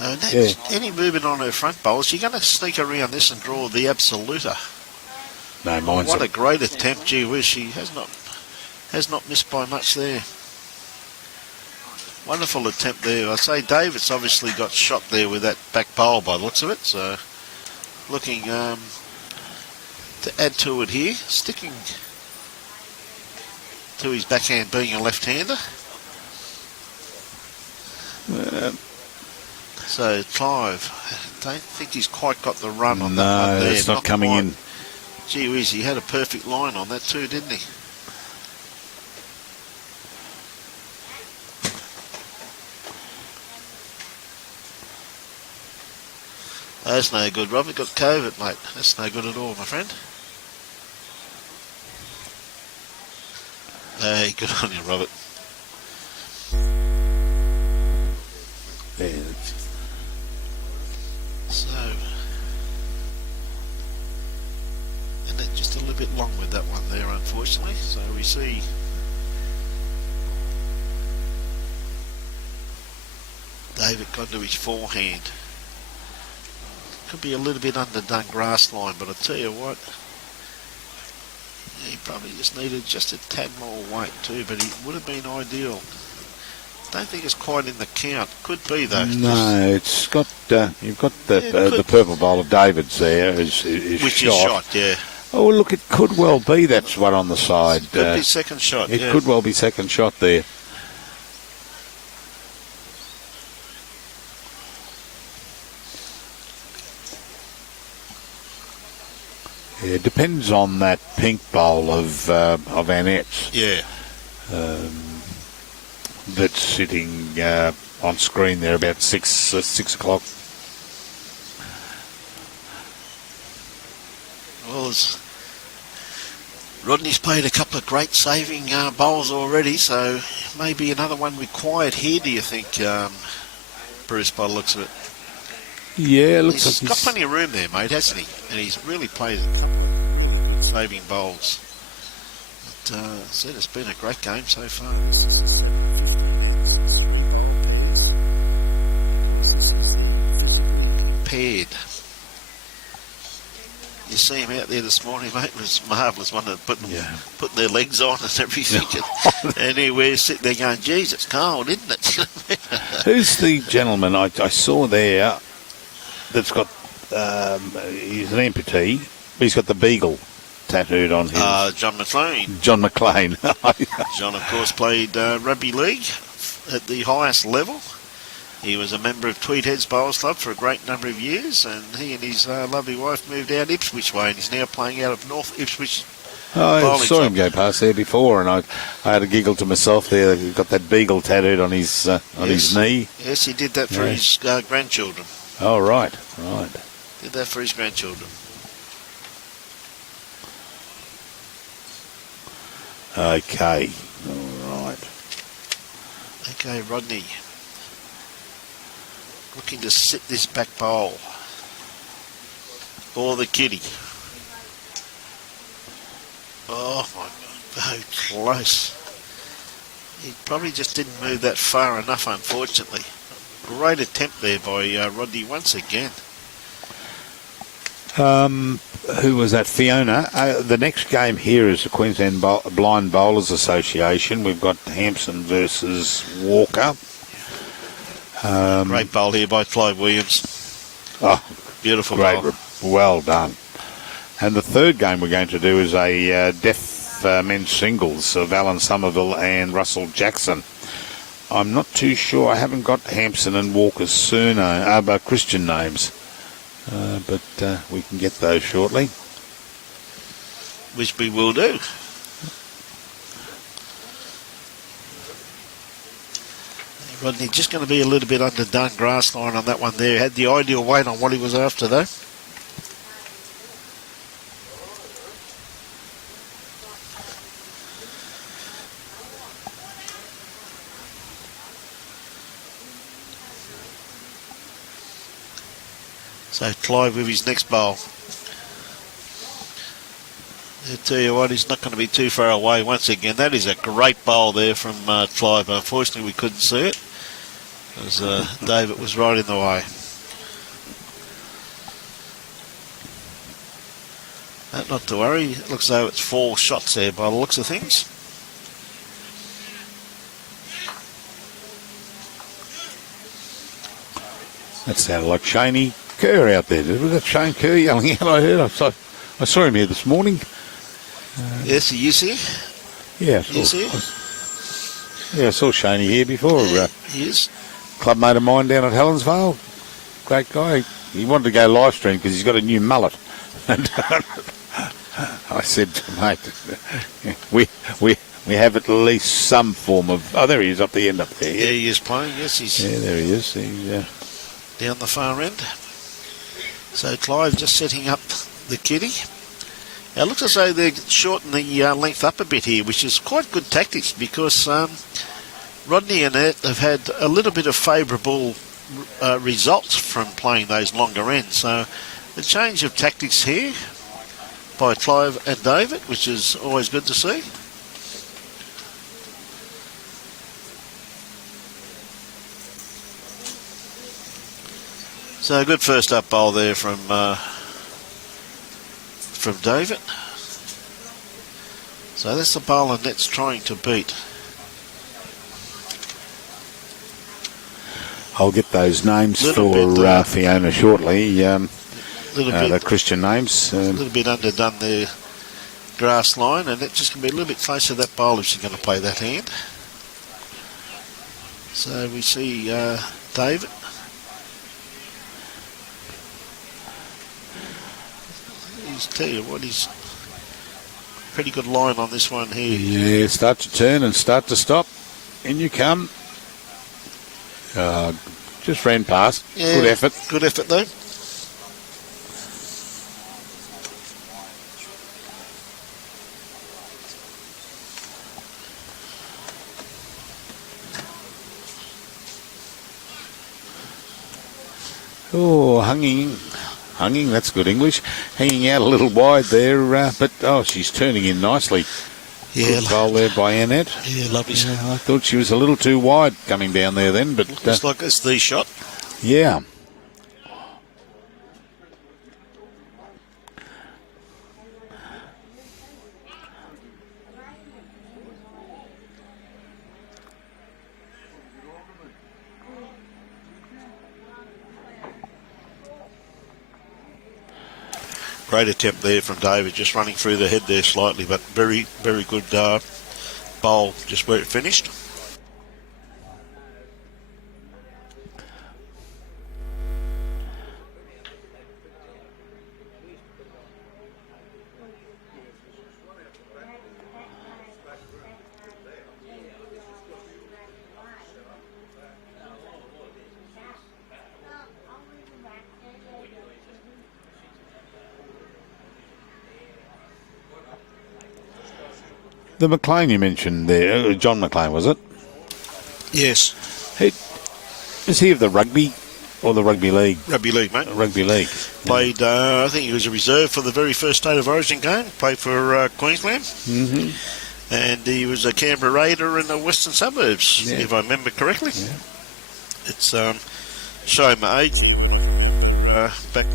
Annette, any movement on her front bowl? Is she going to sneak around this and draw the absoluta? No, mine's What a great attempt, gee whiz. She has not missed by much there. Wonderful attempt there. I say David's obviously got shot there with that back bowl by the looks of it. So looking to add to it here, sticking to his backhand being a left-hander. So Clive, I don't think he's quite got the run on that one there. No, it's not coming quite. in. Gee whiz, he had a perfect line on that too, didn't he? That's no good, Robert. Got COVID, mate. That's no good at all, my friend. Hey, good on you, Robert. Yeah, So, and that's just a little bit long with that one there, unfortunately. So we see David got to his forehand. Could be a little bit underdone grass line, but I tell you what, he probably just needed just a tad more weight too, but he would have been ideal. Don't think it's quite in the count. Could be though. No, it's got you've got the purple bowl of David's there is Which shot. is shot, yeah. Oh, look, it could well be that's one on the side. Could be second shot. It yeah. could well be second shot there. Yeah, it depends on that pink bowl of Annette's. Yeah. That's sitting on screen there about 6 o'clock. Well, Rodney's played a couple of great saving bowls already, so maybe another one required here, do you think, Bruce, by the looks of it? Yeah, it looks He's like got plenty of room there, mate, hasn't he? And he's really played a couple of saving bowls. But I said it's been a great game so far. Paired. You see him out there this morning, mate. It was marvellous, wasn't it? Putting their legs on and everything. And here we're sitting there going, geez, it's cold, isn't it? Who's the gentleman I saw there that's got, he's an amputee, but he's got the beagle tattooed on his... John McLean. John McLean. John, of course, played rugby league at the highest level. He was a member of Tweed Heads Bowls Club for a great number of years, and he and his lovely wife moved out Ipswich way, and he's now playing out of North Ipswich. I saw him go past there before, and I had a giggle to myself there. He's got that beagle tattooed on his knee. Yes, he did that for his grandchildren. Oh, right. Did that for his grandchildren. Okay, all right. Okay, Rodney. Looking to sit this back bowl for the kitty. Oh my God, so close. He probably just didn't move that far enough, unfortunately. Great attempt there by Rodney once again. Who was that? Fiona. The next game here is the Queensland Blind Bowlers Association. We've got Hampson versus Walker. Great bowl here by Clive Williams. Oh, beautiful great, bowl. Well done. And the third game we're going to do is a deaf men's singles of Alan Somerville and Russell Jackson. I'm not too sure. I haven't got Hampson and Walker's surname, Christian names, but we can get those shortly. Which we will do. Rodney, just going to be a little bit underdone grass line on that one there. Had the ideal weight on what he was after, though. So Clive with his next bowl. I tell you what, he's not going to be too far away once again. That is a great bowl there from Clive. Unfortunately, we couldn't see it, as David was right in the way. Not to worry, it looks as though it's 4 shots there by the looks of things. That sounded like Shaney Kerr out there. Was that Shane Kerr yelling out? I saw him here this morning. Yes, he is here. Yeah, I saw Shaney here before. He is. Club mate of mine down at Helensvale. Great guy. He wanted to go live stream because he's got a new mullet. And I said, mate, we have at least some form of... Oh, there he is up the end up there. Yeah, he is playing. Yes, he's... Yeah, there he is. Down the far end. So Clive just setting up the kitty. Now, it looks as though they're shortening the length up a bit here, which is quite good tactics because Rodney and Annette have had a little bit of favourable results from playing those longer ends. So a change of tactics here by Clive and David, which is always good to see. So a good first up bowl there from David. So that's the bowl Annette's trying to beat. I'll get those names for Fiona shortly. The Christian names. A little bit underdone their grass line, and it's just going to be a little bit closer to that bowl if she's going to play that hand. So we see David. Tell you what, he's pretty good line on this one here. Yeah, start to turn and start to stop. In you come. Just ran past. Yeah, good effort. Good effort though. Oh, hanging, that's good English. Hanging out a little wide there, but, she's turning in nicely. Yeah. Good bowl there by Annette. Yeah, lovely. I thought she was a little too wide coming down there then, but... Looks like it's the shot. Yeah. Great attempt there from David, just running through the head there slightly, but very, very good bowl just where it finished. The McLean you mentioned there, John McLean, was it? Yes. Is he of the rugby or the rugby league? Rugby league, mate. Rugby league. Played, I think he was a reserve for the very first State of Origin game. Played for Queensland. Mm-hmm. And he was a Canberra Raider in the Western Suburbs, if I remember correctly. Yeah. It's showing my age. Back.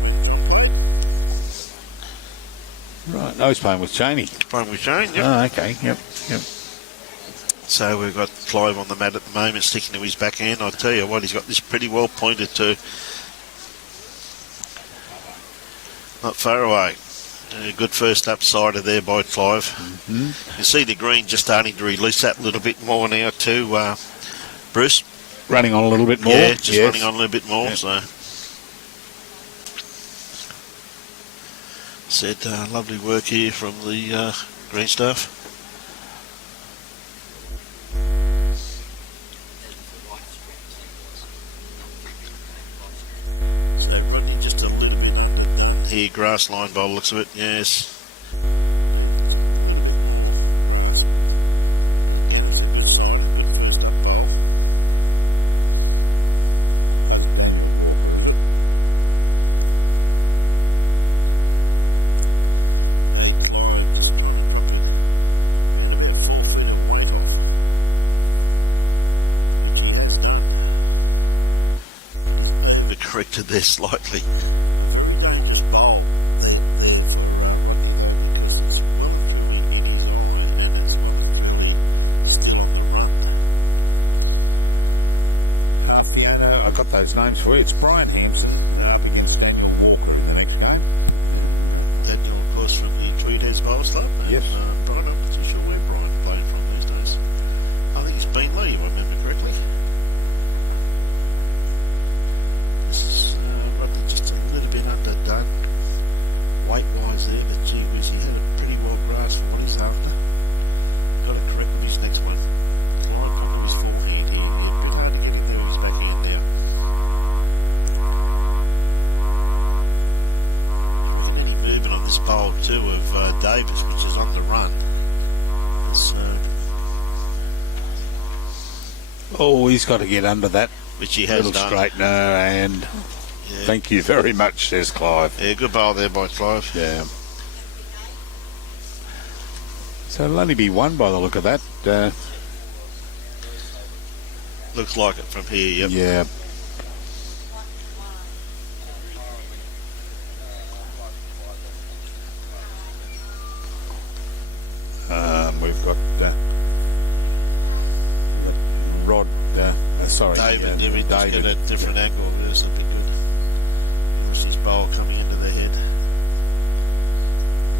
Right, no, he's playing with Cheney. Playing with Shane, yep. Oh, okay, yep. So we've got Clive on the mat at the moment, sticking to his backhand. I tell you what, he's got this pretty well pointed too. Not far away. A good first upsider there by Clive. Mm-hmm. You see the green just starting to release that a little bit more now too, Bruce. Running on a little bit more. Yeah, just running on a little bit more, so... Said lovely work here from the green staff. So Rodney just a little bit here, grass line by the looks of it, yes. corrected there slightly. So we don't just bowl there for Fiona, I got those names for you. It's Brian Hampson up against Daniel Walker in the next game. Daniel, of course, from the Tweed Bowls Club. Yes. But I'm not too sure where Brian played from these days. I think he's been there, if I remember correctly. This is Rodney just a little bit underdone weight-wise there, but gee whiz, he had a pretty well grasp for what he's after. Got to correct with his next one. Clive probably his forehand here. Yeah, good hard to get in there with his backhand now. And any movement on this bowl too of Davis, which is on the run. So, Oh, he's got to get under that which he has little done. straightener, and Yeah. thank you very much, says Clive. Yeah, good bowl there by Clive. Yeah. So it'll only be one by the look of that. Looks like it from here, yep. Yeah. We've got Rod, sorry, David, yeah, we just David. get a different angle there, something good. There's his bowl coming into the head.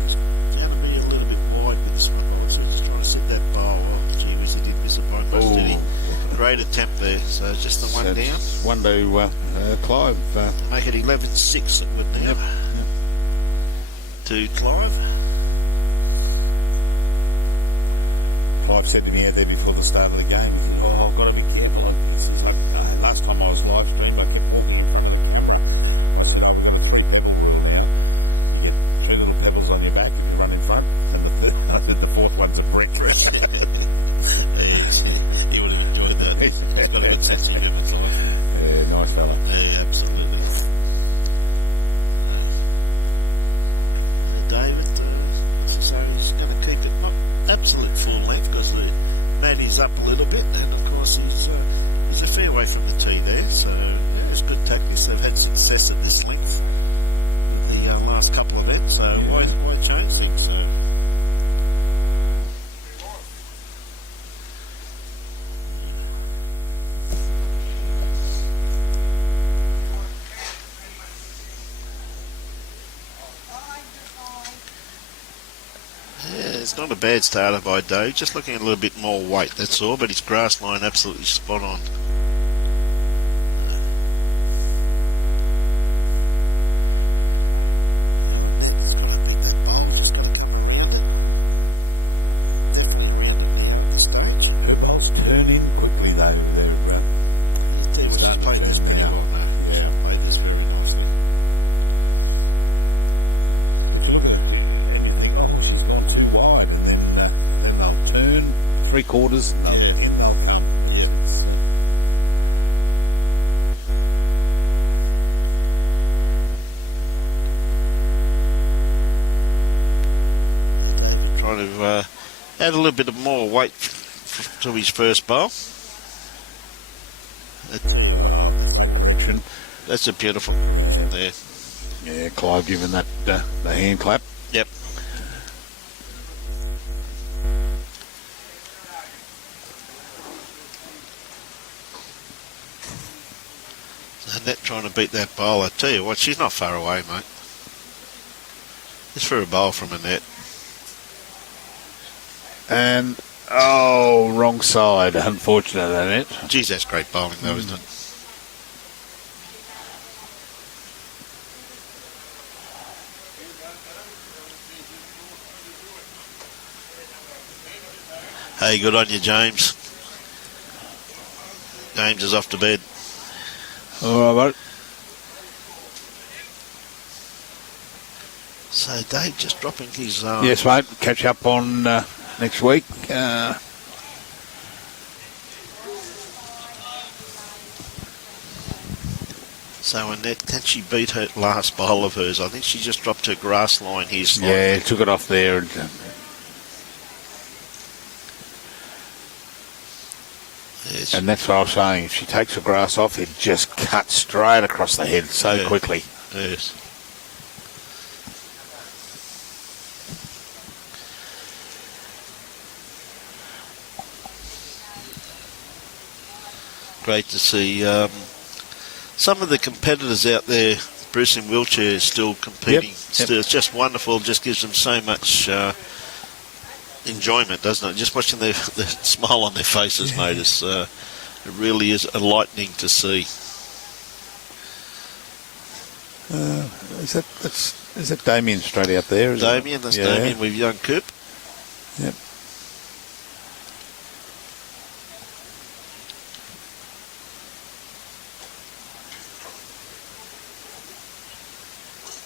He's going to be a little bit wide with this one, so he's trying to set that bowl. Oh, gee whiz, he didn't miss it by much, did he? Great attempt there, so just the one So down. it's one to Clive. Make it 11-6 it would now. To Clive. Clive said to me out there before the start of the game, he said, "Oh, I've got to be careful." It's like, last time I was live streamed, I kept walking. You get 3 little pebbles on your back and you run in front, and the fourth one's a brick. Yes, he would have enjoyed that. He's got a good sense of humour, Clive. Yeah, nice fella. Yeah, absolutely. David, as I say, he's going to keep it not absolute full length because the mat is up a little bit, and of course he's a fair way from the tee there, so yeah, it's good tactics. They've had success at this length with the last couple of ends, so why change things? So. It's not a bad starter by Dave, just looking at a little bit more weight, that's all, but his grass line absolutely spot on. The ball's turning quickly though. He's played this pretty well, mate. Yeah, played this very nicely. If you look at it and you think, oh, she's gone too wide, and then they'll turn 3/4 and they'll come. Yeah. Trying to add a little bit of more weight to his first bowl. That's a beautiful there. Yeah, Clive giving that the hand clap. Yep. Annette trying to beat that bowl. I tell you what, she's not far away, mate. Just for a bowl from Annette. And, oh, wrong side. Unfortunate, Annette. Geez, that's great bowling though, isn't it? Hey, good on you, James. James is off to bed. All right, mate. So Dave just dropping his... Yes, mate. Catch up on next week. So Annette, can she beat her last bowl of hers? I think she just dropped her grass line here slightly. Yeah, took it off there. And, Yeah, Yes. And that's what I was saying. If she takes the grass off, it just cuts straight across the head so quickly. Yes. Great to see some of the competitors out there. Bruce in wheelchair is still competing. Still, it's just wonderful. Just gives them so much enjoyment, doesn't it? Just watching the smile on their faces, mate, it really is enlightening to see. Is that Damien straight out there? Damien, that's Damien with young Coop. Yep.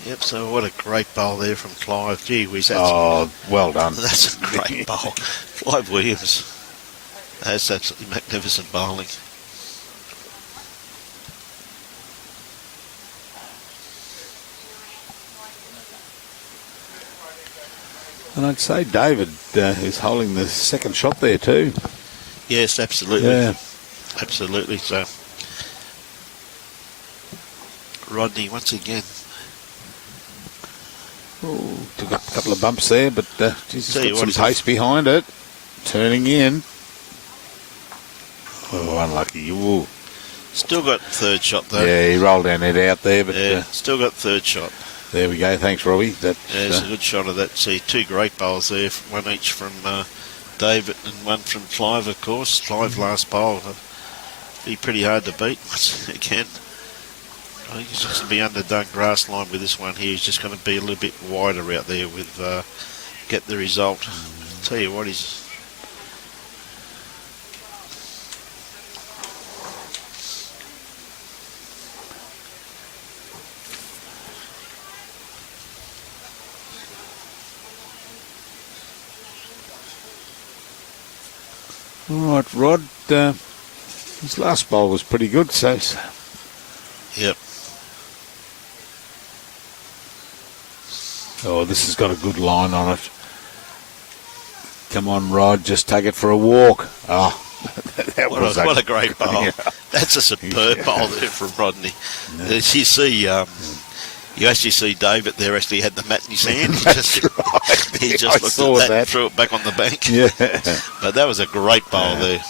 Yep, so what a great bowl there from Clive. Gee whiz, well done. That's a great bowl. Clive Williams. That's absolutely magnificent bowling. And I'd say David is holding the second shot there too. Yes, absolutely. Yeah. Absolutely. So, Rodney, once again. Ooh, took a couple of bumps there, but he's Tell you got what, some pace behind it. Turning in. Oh, unlucky. Ooh. Still got third shot though. Yeah, he rolled down it out there, but still got third shot. there we go. Thanks, Robbie. It's a good shot of that. See, two great bowls there, one each from David and one from Clive, of course. Clive last bowl. Be pretty hard to beat once again. I think he's just going to be underdone grass line with this one here. He's just going to be a little bit wider out there with get the result. Tell you what, he's... All right, Rod. His last bowl was pretty good, so... Yep. Oh, this has got a good line on it. Come on, Rod, just take it for a walk. Oh, what a great bowl. That's a superb bowl there from Rodney. Yeah. You see, you actually see David there actually had the mat in his hand. He just looked at that and threw it back on the bank. Yeah. But that was a great bowl there.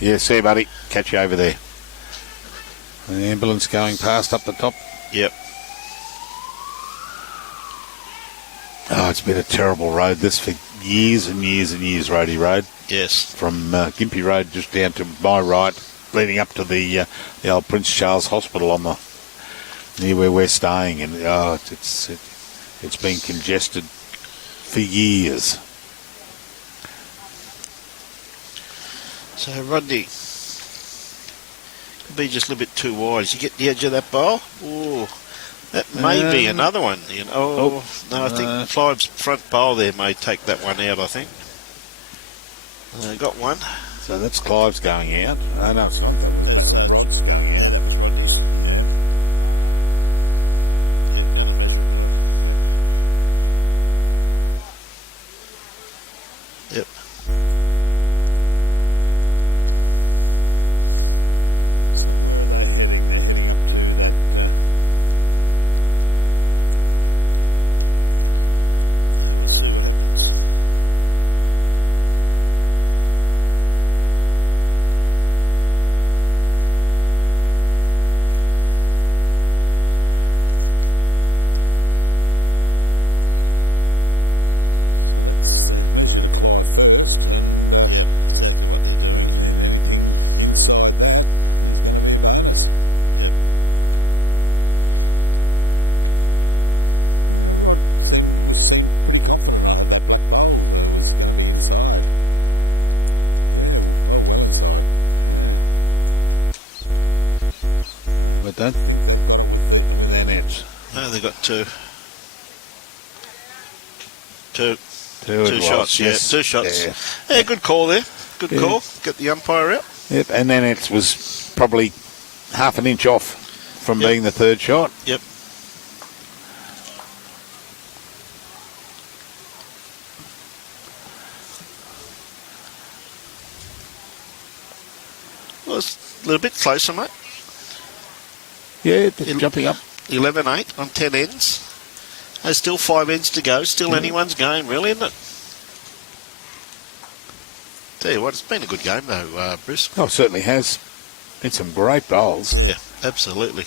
Yeah, see you, buddy. Catch you over there. The ambulance going past up the top. Yep. Oh, it's been a terrible road this for years and years and years, Roadie Road. Yes. From Gympie Road just down to my right, leading up to the old Prince Charles Hospital on the near where we're staying, and it's been congested for years. So Rodney, could be just a little bit too wide. Did you get the edge of that bowl? Oh, that may be another one. You know, no, I think Clive's front bowl there may take that one out. I think. Got one. So that's Clive's going out. Oh, no, it's not. That's Rod's going out. Yep. Oh, they got two. Two Two shots, yeah, yes. 2 shots. Yeah. Yeah, good call there. Good Yeah. call. Get the umpire out. Yep, and then it was probably half an inch off from Yep. being the third shot. Yep. Well, it's a little bit closer, mate. Yeah, it's jumping up. 11-8 on 10 ends. There's still 5 ends to go. Still anyone's game, really, isn't it? Tell you what, it's been a good game, though, Bruce. Oh, it certainly has. It's some great bowls. Yeah, absolutely.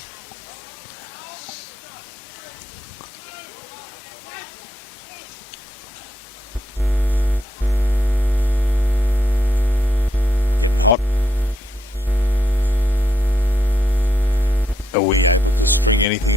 Hot. Oh, anything.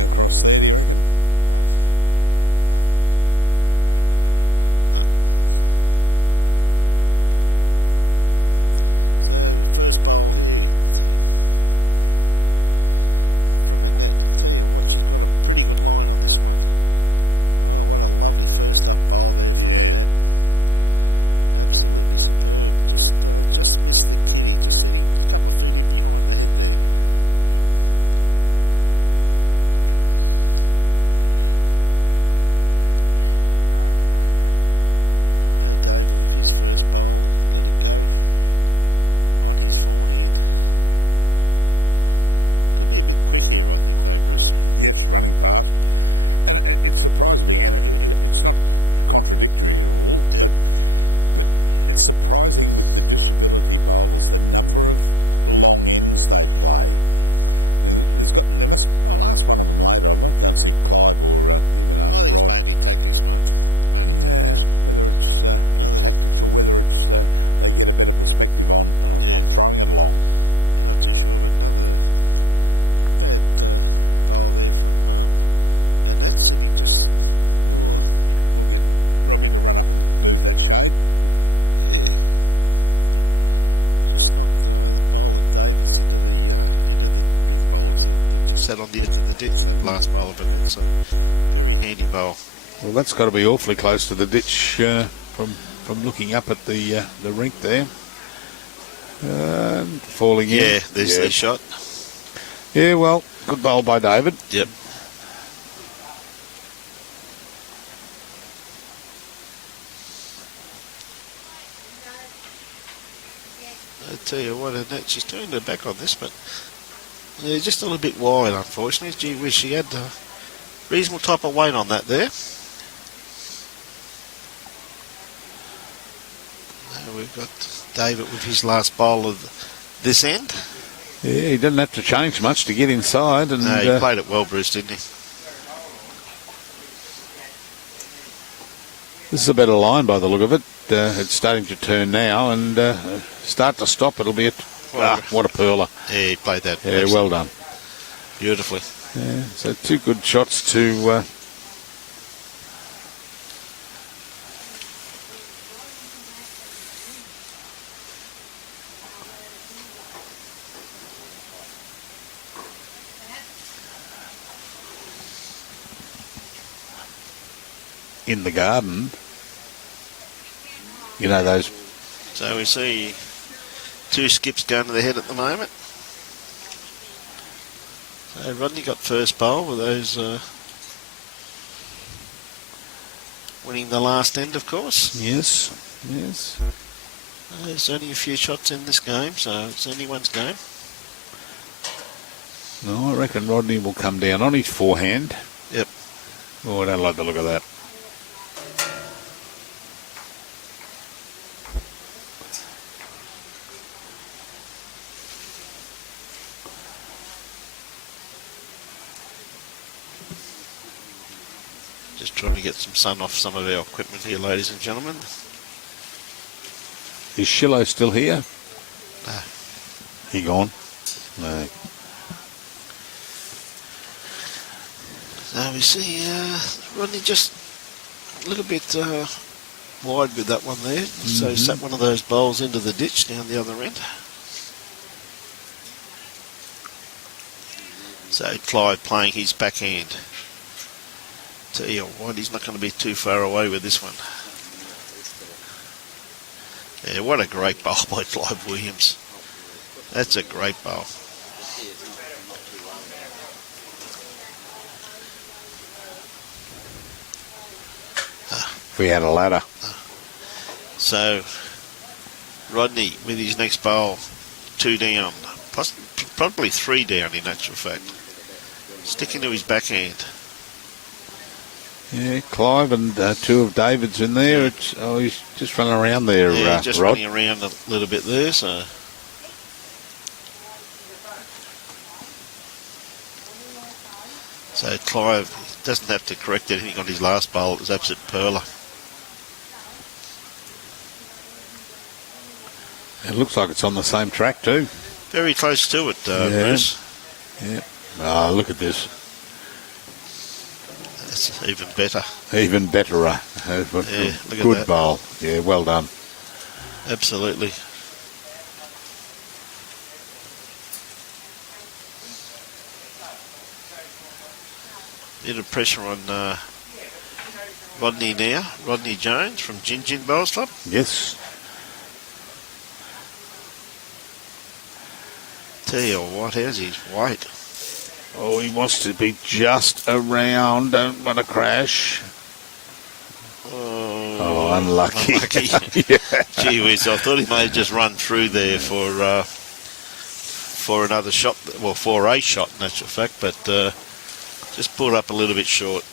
On the last bowl of it. It's a handy bowl. Well, that's got to be awfully close to the ditch from looking up at the rink there. Falling in. Yeah, there's the shot. Yeah, well, good bowl by David. Yep. I tell you what, Annette, she's turned her back on this, but yeah, just a little bit wide, unfortunately. Gee whiz, she had a reasonable type of weight on that there. Now we've got David with his last bowl of this end. Yeah, he didn't have to change much to get inside. And No, he played it well, Bruce, didn't he? This is a better line by the look of it. It's starting to turn now, and start to stop. It'll be what a pearler. Yeah, he played that. Yeah, well done. Beautifully. Yeah, so 2 good shots to in the garden. You know those. So we see 2 skips going to the head at the moment. So Rodney got first bowl with those winning the last end, of course. Yes, yes. There's only a few shots in this game, so it's anyone's game. No, I reckon Rodney will come down on his forehand. Yep. Oh, I don't like the look of that. Just trying to get some sun off some of our equipment here, ladies and gentlemen. Is Shillo still here? No. He gone? No. So we see Rodney just a little bit wide with that one there. So he sat one of those bowls into the ditch down the other end. So Clive playing his backhand. Tell you what, he's not going to be too far away with this one. Yeah, what a great bowl by Clive Williams. That's a great bowl. If we had a ladder. So, Rodney with his next bowl, 2 down, probably 3 down in actual fact. Sticking to his backhand. Yeah, Clive and 2 of David's in there. He's just running around there, Yeah, just Rod. running around a little bit there, so. So Clive doesn't have to correct anything on his last bowl. It was absolute perler. It looks like it's on the same track too. Very close to it, Bruce. Yeah. Oh, look at this. That's even better. Even betterer. Yeah, look at Good that. bowl. Yeah, well done. Absolutely. Bit of pressure on Rodney now. Rodney Jones from Gin Bowls Club. Yes. Tell you what, how's his weight? Oh, he wants to be just around. Don't want to crash. Oh, unlucky. Yeah. Gee whiz, I thought he may have just run through there for another shot, well, for a shot in actual fact, but just pulled up a little bit short.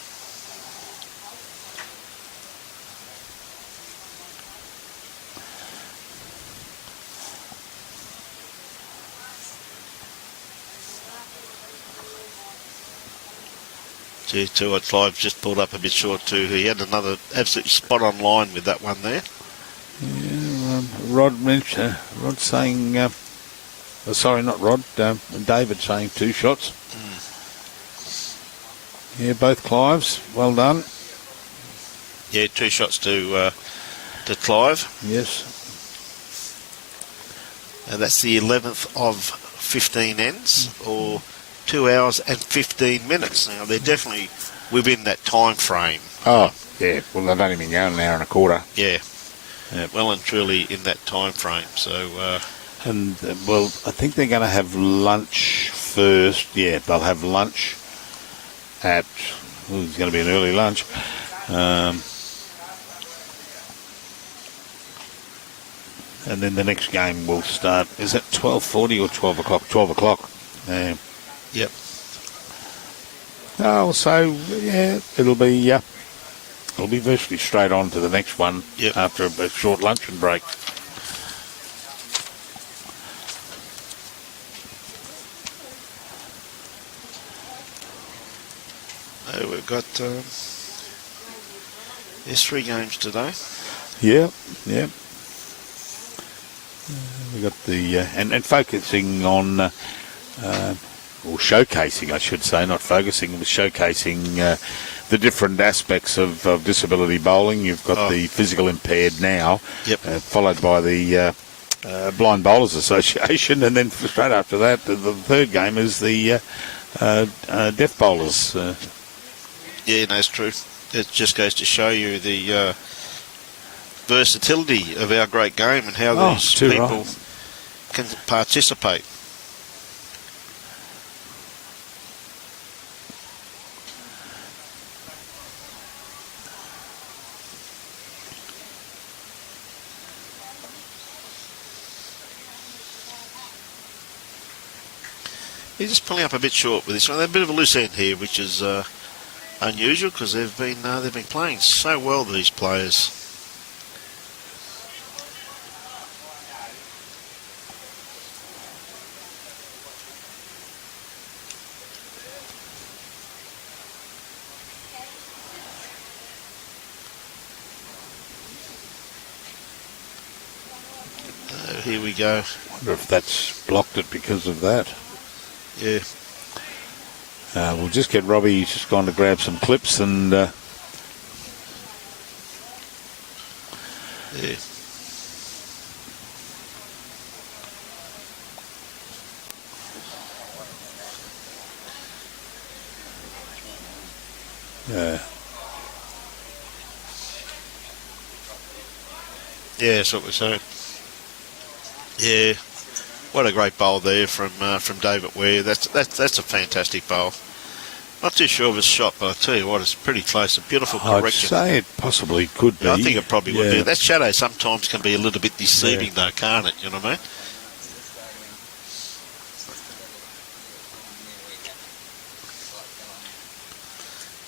Gee, too, what Clive just pulled up a bit short too. He had another absolutely spot on line with that one there. Yeah, Rod saying, sorry, not Rod, David saying 2 shots. Yeah, both Clives, well done. Yeah, 2 shots to Clive. Yes. And that's the 11th of 15 ends, or 2 hours and 15 minutes. Now, they're definitely within that time frame. Oh, yeah, well, they've only been going an hour and a quarter. Yeah, well and truly in that time frame. So, well, I think they're going to have lunch first. Yeah, they'll have lunch at, it's going to be an early lunch. And then the next game will start, is it 12:40 or 12 o'clock? 12 o'clock. yep. Oh, so, yeah, it'll be virtually straight on to the next one after a short luncheon break. We've got, there's 3 games today. Yeah. We got the and focusing on or showcasing, I should say, not focusing, but showcasing the different aspects of disability bowling. You've got the physical impaired now, followed by the Blind Bowlers Association, and then straight after that, the third game is the deaf bowlers. Yeah, no, it's true. It just goes to show you the versatility of our great game and how these people can participate. He's just pulling up a bit short with this one. They're a bit of a loose end here, which is unusual because they've been playing so well, these players. Here we go. Wonder if that's blocked it because of that. Yeah. We'll just get Robbie. He's just gone to grab some clips and. Yeah. Yeah, that's what we're saying. Yeah, what a great bowl there from David Weir. That's a fantastic bowl. Not too sure of his shot, but I tell you what, it's pretty close. A beautiful correction. I'd say it possibly could be. Yeah, I think it probably would Yeah. be. That shadow sometimes can be a little bit deceiving, though, can't it? You know what I mean?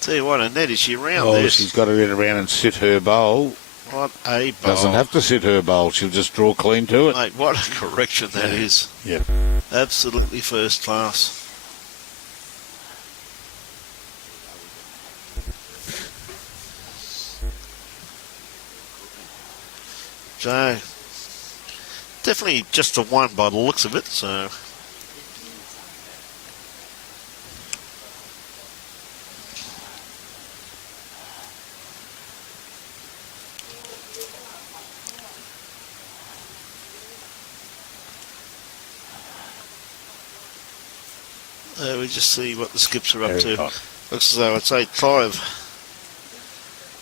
Tell you what, Annette, is she around Oh, there? she's got to get around and sit her bowl. What a bowl. Doesn't have to sit her bowl. She'll just draw clean to it. Mate, what a correction that is. Yeah. Absolutely first class. So, definitely just a one by the looks of it, so... we just see what the skips are up Very to. hot. Looks as though I'd say Clive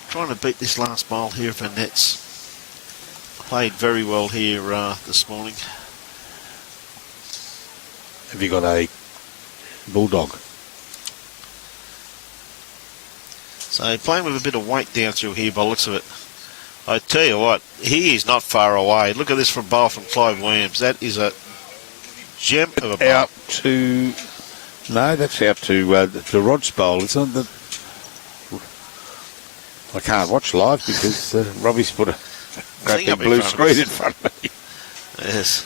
trying to beat this last bowl here of Annette's. Played very well here this morning. Have you got a bulldog? So playing with a bit of weight down through here by the looks of it. I tell you what, he is not far away. Look at this from bowl from Clive Williams. That is a gem of a bowl. Out to... No, that's out to Rod's bowl. It's on the... I can't watch live because Robbie's put a great Thing up big in blue front of screen us. in front of me. Yes.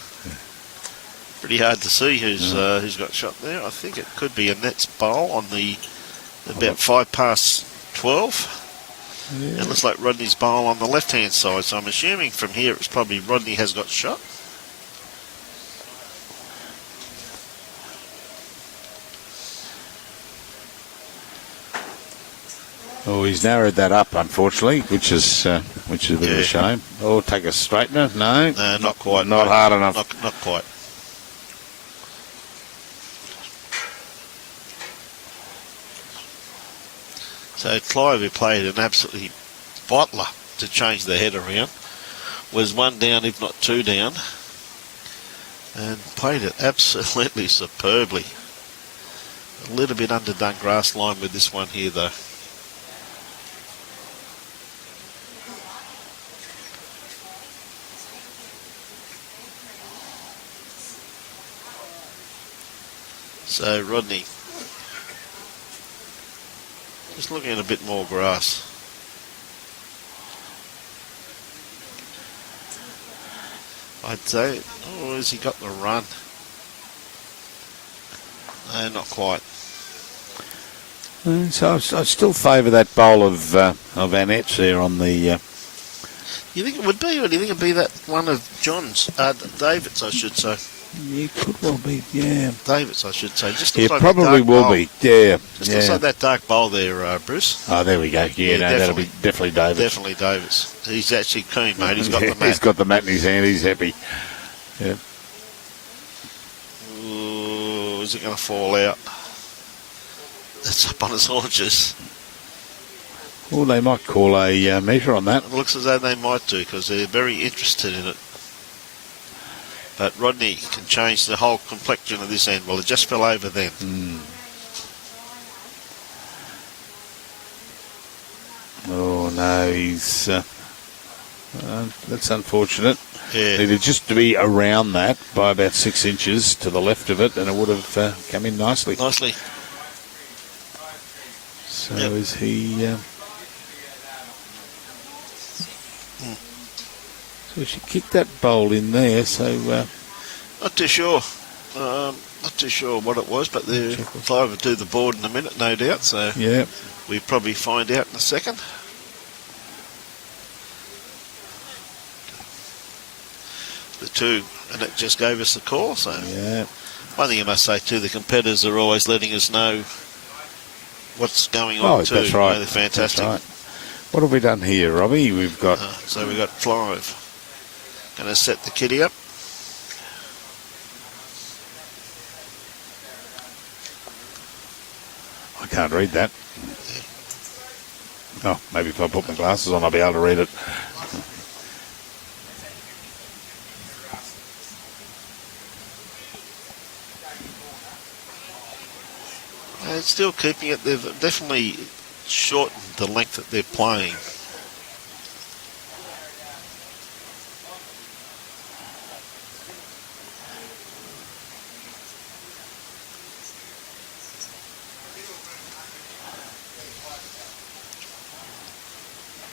Pretty hard to see who's got shot there. I think it could be Annette's bowl on the about 12:05. Yeah. It looks like Rodney's bowl on the left-hand side, so I'm assuming from here it's probably Rodney has got shot. Oh, he's narrowed that up, unfortunately, which is a bit of a shame. Oh, take a straightener? No, No, not quite. Not mate. hard enough. Not quite. So Clive, who played an absolutely bottler to change the head around, was one down, if not two down, and played it absolutely superbly. A little bit underdone grass line with this one here, though. So Rodney, just looking at a bit more grass. I'd say, oh, has he got the run? No, not quite. So I still favour that bowl of Annette's there on the... You think it would be, or do you think it'd be that one of John's? David's, I should say. Yeah, could well be, yeah. David's, I should say. Just Yeah, looks like that probably dark will bowl. be, yeah. Just looks like that dark bowl there, Bruce. Oh, there we go. Yeah, no, that'll be definitely David. Definitely David's. He's actually keen, mate. He's got the mat. He's got the mat in his hand. He's happy. Yeah. Ooh, is it going to fall out? It's up on his haunches. Well, they might call a measure on that. It looks as though they might do, because they're very interested in it. But Rodney can change the whole complexion of this end. Well, it just fell over then. Oh, no, he's... that's unfortunate. Yeah. Needed just to be around that by about 6 inches to the left of it, and it would have come in nicely. Nicely. So Yep. is he... So she kicked that bowl in there, so... Not too sure. Not too sure what it was, but Clive will do the board in a minute, no doubt. So yeah. we probably find out in a second. The two, and it just gave us the call. So Yeah. one thing I must say too, the competitors are always letting us know what's going on Oh, too. that's right. They're fantastic. That's right. What have we done here, Robbie? We've got... So we've got Clive. Going to set the kitty up. I can't read that. Oh, maybe if I put my glasses on, I'll be able to read it. still keeping it. They've definitely shortened the length that they're playing.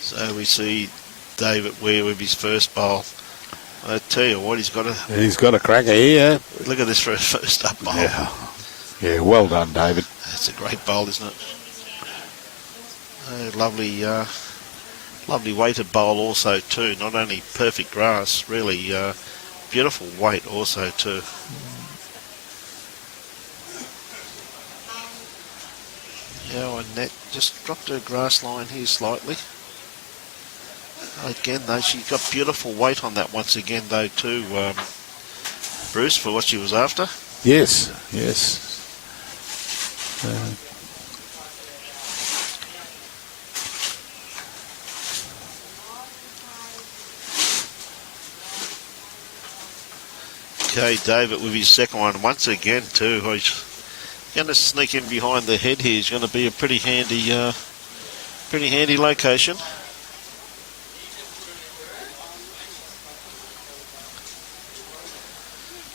So we see David Weir with his first bowl. I tell you what, he's got a cracker here. Look at this for his first up bowl. Yeah, well done, David. That's a great bowl, isn't it? Lovely, lovely weighted bowl also too. Not only perfect grass, really beautiful weight also too. Yeah, Annette just dropped her grass line here slightly. Again, though, she's got beautiful weight on that once again, though, too, Bruce, for what she was after. Yes. Okay, David with his second one once again, too. He's going to sneak in behind the head here. He's going to be a pretty handy location.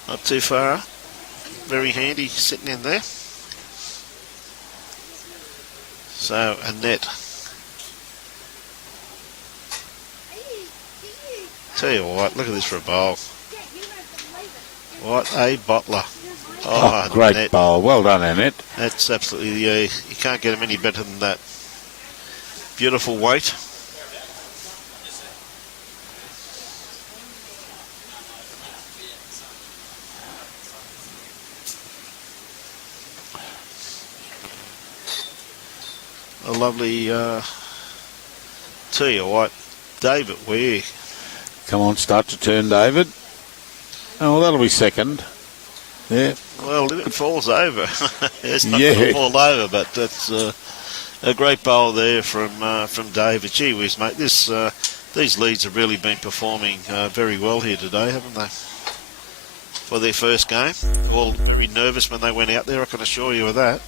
Not too far. Very handy sitting in there. So, Annette. Tell you what, look at this for a bowl. What a bottler. Oh, great Annette. bowl. Well done, Annette. That's absolutely, you can't get them any better than that. Beautiful weight. A lovely, tell you what, David Weir. Come on, start to turn, David. Oh, that'll be second. Yeah. Well, if it falls over, it's not going to fall over, but that's a great bowl there from David. Gee whiz, mate, these leads have really been performing very well here today, haven't they? For their first game. All very nervous when they went out there, I can assure you of that.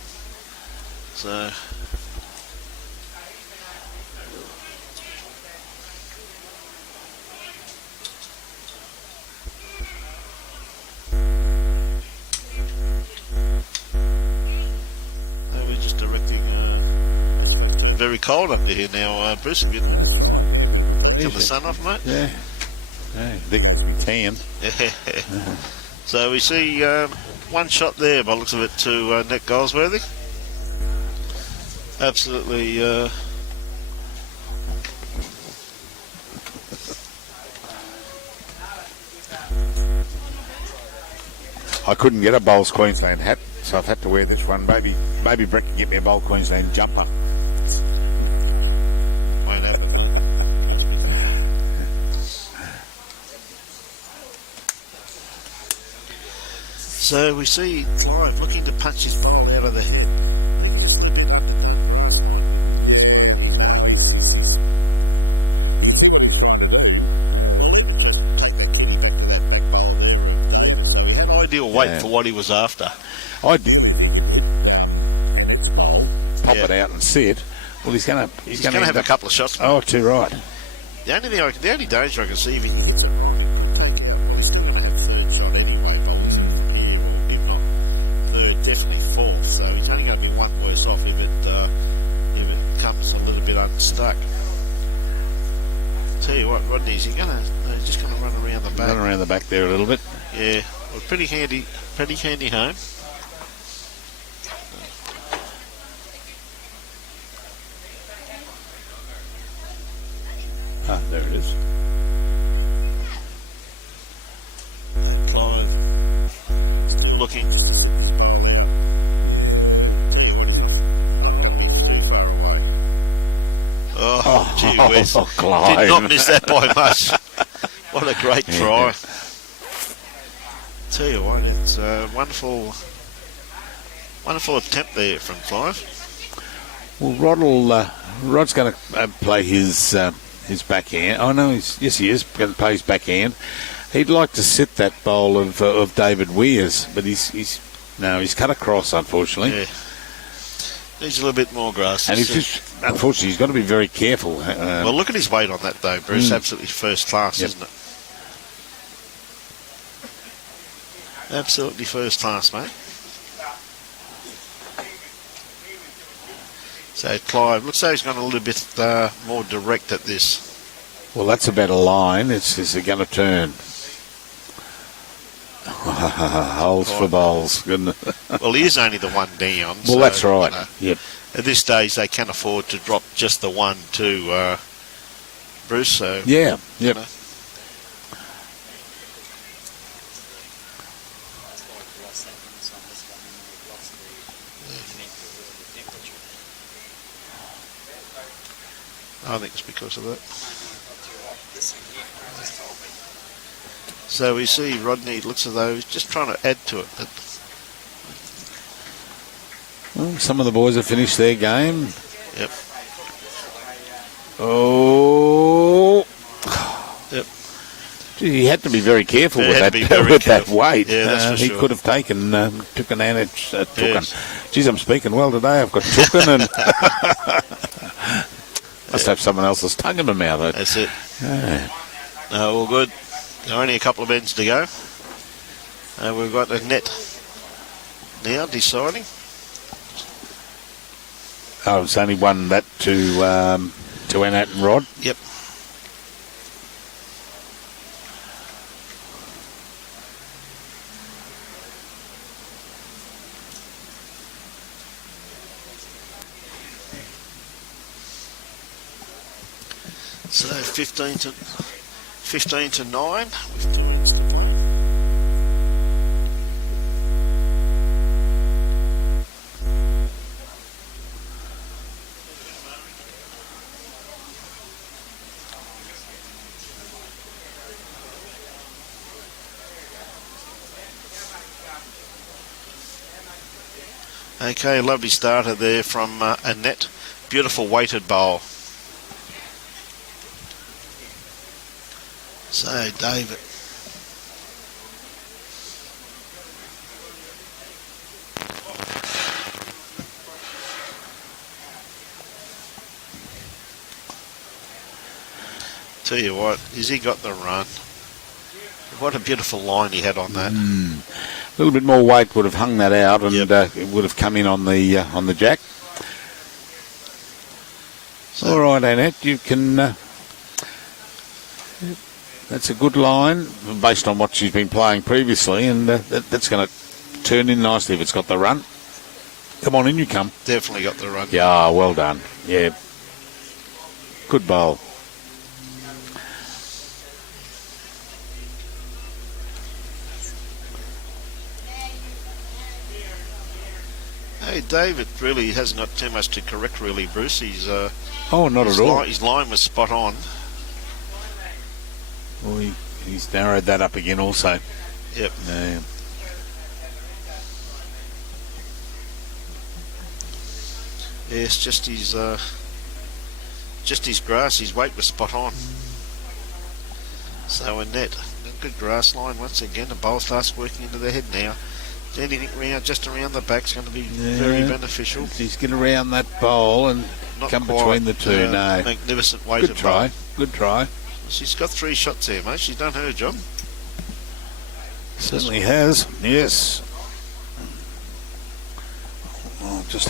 So... very cold up there now, Bruce. Have you got the sun off, mate? Yeah. They tan. So we see one shot there by the looks of it to Annette Goldsworthy. Absolutely. I couldn't get a Bowls Queensland hat, so I've had to wear this one. Maybe Brett can get me a Bowls Queensland jumper. So we see Clive looking to punch his bowl out of the head. So he had ideal weight for what he was after. I did. Pop it out and sit. Well, he's going to have a couple of shots. Oh, too right. The only danger I can see if he gets it wrong, he's still going to have a third shot anyway. Here, or if not third, definitely fourth. So he's only going to be one worse off if it comes a little bit unstuck. Tell you what, Rodney, he's just going to run around the back. Run around the back there a little bit. Yeah, well, pretty handy home. Ah, there it is. Clive looking too far away. Oh, gee whiz. Clive. Did not miss that by much. What a great try. Tell you what, it's a wonderful attempt there from Clive. Well, Rod's going to play his backhand. Oh no, yes he is going to play his backhand. He'd like to sit that bowl of David Weir's, but he's cut across, unfortunately. Yeah. Needs a little bit more grass. And he's just, unfortunately, he's got to be very careful. Well, look at his weight on that, though, Bruce. Absolutely first class, Yep. isn't it? Absolutely first class, mate. So Clive looks like he's gone a little bit more direct at this. Well, that's about a line. Is it going to turn? Holes for bowls. Goodness. Well, he is only the one down. Well, so, that's right. you know, Yep. at this stage, they can afford to drop just the one to Bruce. So Yeah. you Yep. know. I think it's because of that. So we see Rodney looks as though he's just trying to add to it. But Well, some of the boys have finished their game. yep. Oh. Yep. Gee, he had to be very careful He with had that to be very with that careful. weight. Yeah, that's for he sure. could have taken took an Annette. Yes. Geez, I'm speaking well today. I've got tooken and must have someone else's tongue in my mouth. That's it. Yeah. No, all good. Only a couple of ends to go. We've got Annette now deciding. Oh, it's only one that to Annette and Rod. Yep. So 15 to 9 with 2 ends to play. Okay, lovely starter there from Annette. Beautiful weighted bowl. So, David. Tell you what, has he got the run? What a beautiful line he had on that. A little bit more weight would have hung that out, and Yep. it would have come in on the jack. So- All right, Annette, you can. That's a good line based on what she's been playing previously, and that's going to turn in nicely if it's got the run. Come on in, you come. Definitely got the run. Yeah, well done. Yeah, good bowl. Hey, David really hasn't got too much to correct, really, Bruce. He's Oh, not at all. his line was spot on. Well, he's narrowed that up again also. Yep. Yeah. Yeah, it's just his grass. His weight was spot on. So Annette, a good grass line once again. The bowl starts working into their head now. Anything just around the back's going to be very beneficial. He's get around that bowl and Not come quite, between the two. No, magnificent weighted good try. bowl. Good try. She's got 3 shots there, mate. She's done her job. Certainly has. Yes. I'll just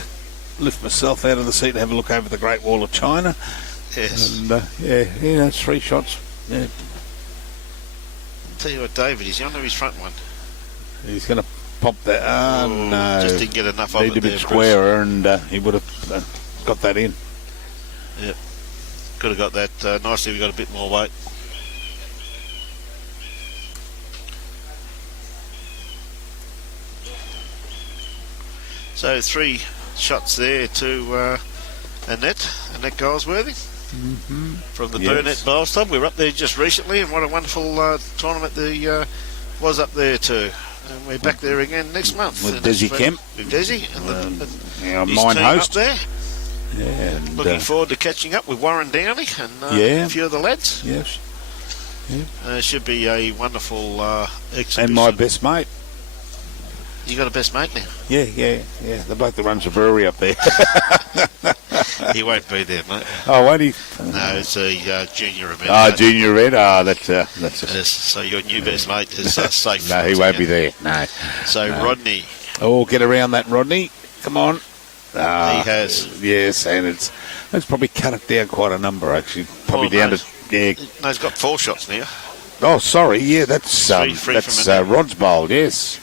lift myself out of the seat and have a look over the Great Wall of China. Yes. And yeah, that's 3 shots. Yeah. Tell you what, David, he's under his front one. He's going to pop that. Oh, no. Just didn't get enough of Need it a bit there, squarer, and he would have got that in. Bruce. Yep. Could have got that nicely. We got a bit more weight. So 3 shots there to Annette Goldsworthy from the Yes. Burnett Bowls Club. We were up there just recently, and what a wonderful tournament the was up there too. And we're back there again next month. With And Desi it's Kemp. With Desi and Our his mine team host. up there. Yeah, and, Looking forward to catching up with Warren Downey and Yeah. a few of the lads. yes. Should be a wonderful exhibition. And my best mate. You got a best mate now? Yeah. The bloke that runs the brewery up there. He won't be there, mate. Oh, won't he? No, it's a junior event. Oh, junior red. Oh, that's Yes, so your new best mate is safe. No, he won't be there. No. So No. Rodney, Oh, get around that, Rodney. Come on. he has. Yes, and that's probably cut it down quite a number, actually. Probably down to... Yeah. No, he's got 4 shots now. Oh, sorry. Yeah, that's Free from a net. Rod's bowl, yes.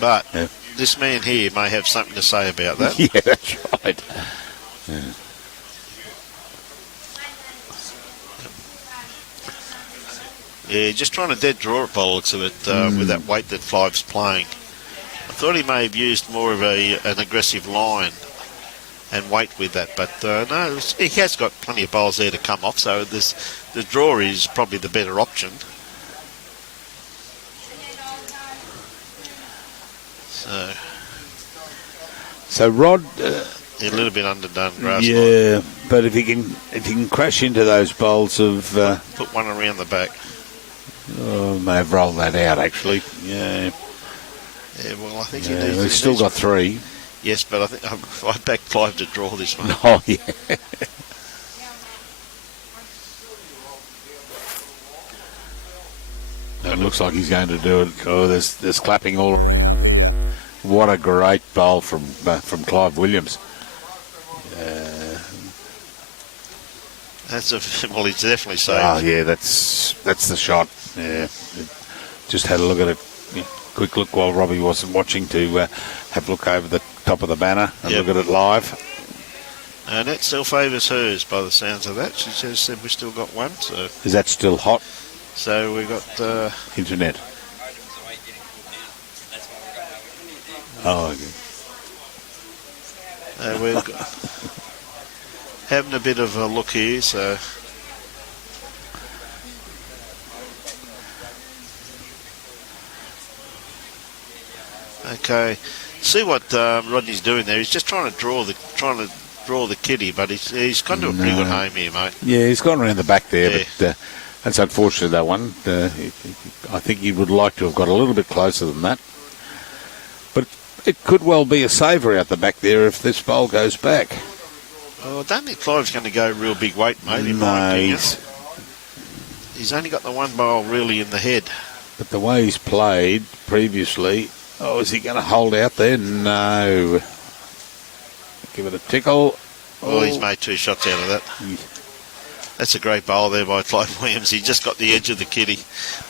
But Yeah. this man here may have something to say about that. Yeah, that's right. Yeah. Yeah, just trying to dead draw it by the looks of it with that weight that Clive's playing. I thought he may have used more of an aggressive line and weight with that, but no, he has got plenty of bowls there to come off, so the draw is probably the better option. So Rod... a little bit underdone grass line. yeah, but if he can crash into those bowls of... Put one around the back. oh, may have rolled that out, actually. Yeah. Yeah, well, I think Yeah, he needs... we've still got 3. Yes, but I think I'd back Clive to draw this one. Oh, yeah. It looks like he's going to do it. Oh, there's clapping all... What a great bowl from Clive Williams. Well, he's definitely saved. Oh, yeah, that's the shot. Yeah. Just had a look at it. Yeah, quick look while Robbie wasn't watching to have a look over the top of the banner and Yep. look at it live. Annette still favours hers by the sounds of that. She just said we've still got one, Is that still hot? so we've got... Internet. Oh, okay. we've got having a bit of a look here, so... Okay, see what Rodney's doing there. He's just trying to draw the kitty, but he's gone to a pretty good home here, mate. Yeah, he's gone around the back there, Yeah. but that's unfortunate, that one. I think he would like to have got a little bit closer than that. But it could well be a saver out the back there if this bowl goes back. Oh, I don't think Clive's going to go real big weight, mate, in No, my opinion. He's only got the one bowl really in the head. But the way he's played previously, is he going to hold out there? No. Give it a tickle. Oh, he's made 2 shots out of that. That's a great bowl there by Clive Williams. He just got the edge of the kitty.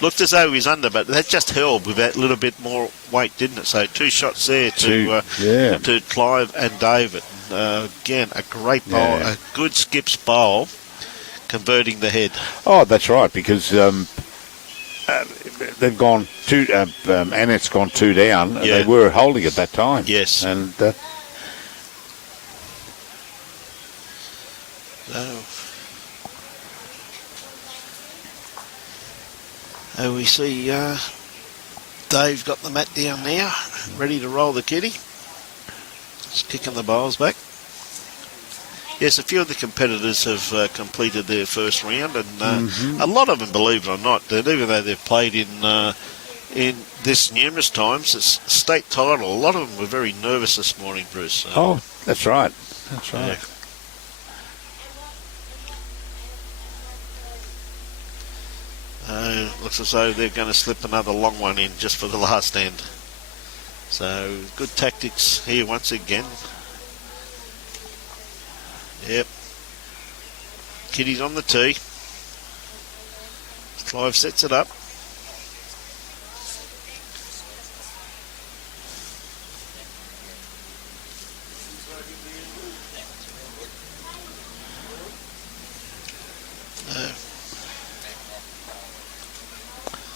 Looked as though he was under, but that just held with that little bit more weight, didn't it? So 2 shots there to Clive and David. Again, a great bowl, Yeah. a good skips bowl, converting the head. Oh, that's right, because they've gone 2, Annette's gone 2 down, and Yeah. they were holding at that time. Yes. And we see Dave got the mat down now, ready to roll the kitty. Just kicking the bowls back. Yes, a few of the competitors have completed their first round, and a lot of them, believe it or not, that even though they've played in this numerous times, it's state title. A lot of them were very nervous this morning, Bruce. oh, that's right. That's right. Yeah. Looks as though they're going to slip another long one in just for the last end. So, good tactics here once again. Yep. Kitty's on the tee. Clive sets it up.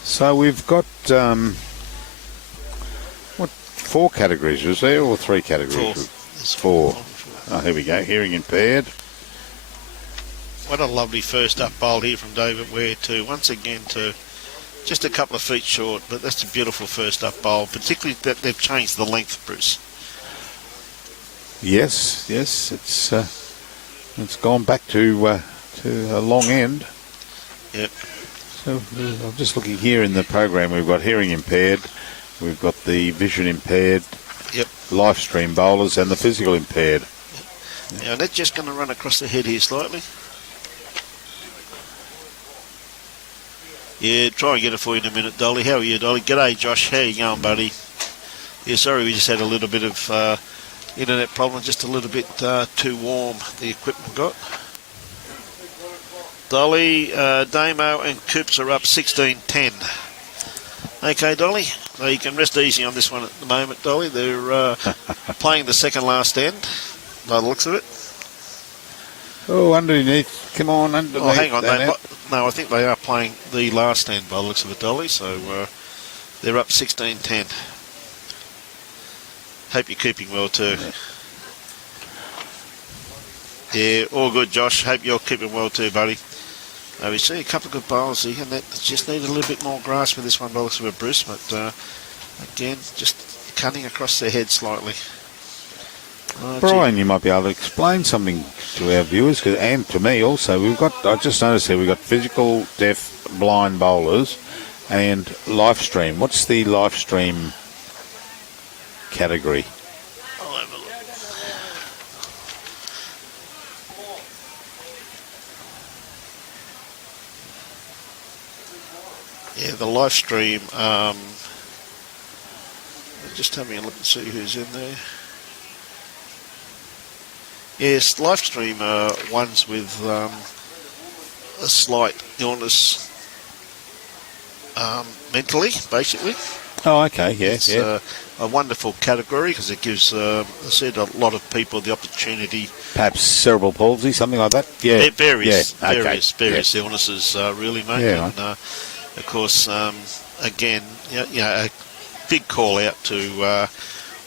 So we've got, 4 categories, is there, or 3 categories? 4. Oh, here we go, hearing impaired. What a lovely first up bowl here from David Weir too. Once again to just a couple of feet short, but that's a beautiful first up bowl, particularly that they've changed the length, Bruce. Yes, it's gone back to a long end. Yep. So I'm just looking here in the program. We've got hearing impaired, We've got the vision impaired, Yep. live stream bowlers and the physical impaired. Now, Annette just going to run across the head here slightly. Yeah, try and get it for you in a minute, Dolly. How are you, Dolly? G'day, Josh. How you going, buddy? Yeah, sorry, we just had a little bit of internet problem, just a little bit too warm, the equipment got. Dolly, Damo and Coops are up 16-10. Okay, Dolly, so you can rest easy on this one at the moment, Dolly. They're playing the second last end, by the looks of it. Oh, underneath. Come on, underneath. Oh, hang on. Annette. No, I think they are playing the last end by the looks of it, Dolly. So they're up 16-10. Hope you're keeping well too. Yeah, all good, Josh. Hope you're keeping well too, buddy. We see a couple of good bowls here, and that just need a little bit more grasp with this one by the looks of it, Bruce. But again, just cutting across their head slightly. Brian, you might be able to explain something to our viewers and to me also. I just noticed here we've got physical, deaf, blind bowlers and live stream. What's the live stream category? I'll have a look. Yeah, the live stream, just having a look and see who's in there. Yes, live stream ones with a slight illness mentally, basically. Oh, okay, yeah, It's yeah. a wonderful category because it gives, I said, a lot of people the opportunity. Perhaps cerebral palsy, something like that? Yeah. It varies, yeah. Okay. various illnesses, really, mate. Yeah, and, of course, again, a big call out to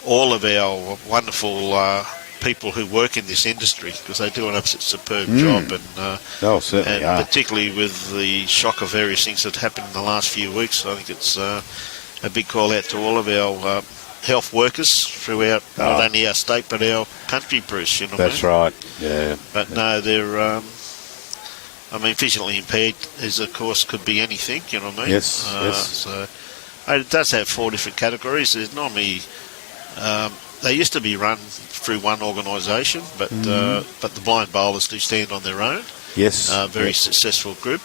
all of our wonderful people who work in this industry because they do an absolute superb job, and certainly are. particularly with the shock of various things that happened in the last few weeks. I think it's a big call out to all of our health workers throughout not only our state but our country, Bruce. You know That's what I mean? right. Yeah. But no, they're. I mean, physically impaired is, of course, could be anything. You know what I mean? Yes. Yes. So it does have 4 different categories. There's normally. They used to be run through one organisation, but the blind bowlers do stand on their own. Yes. Very yes. successful group,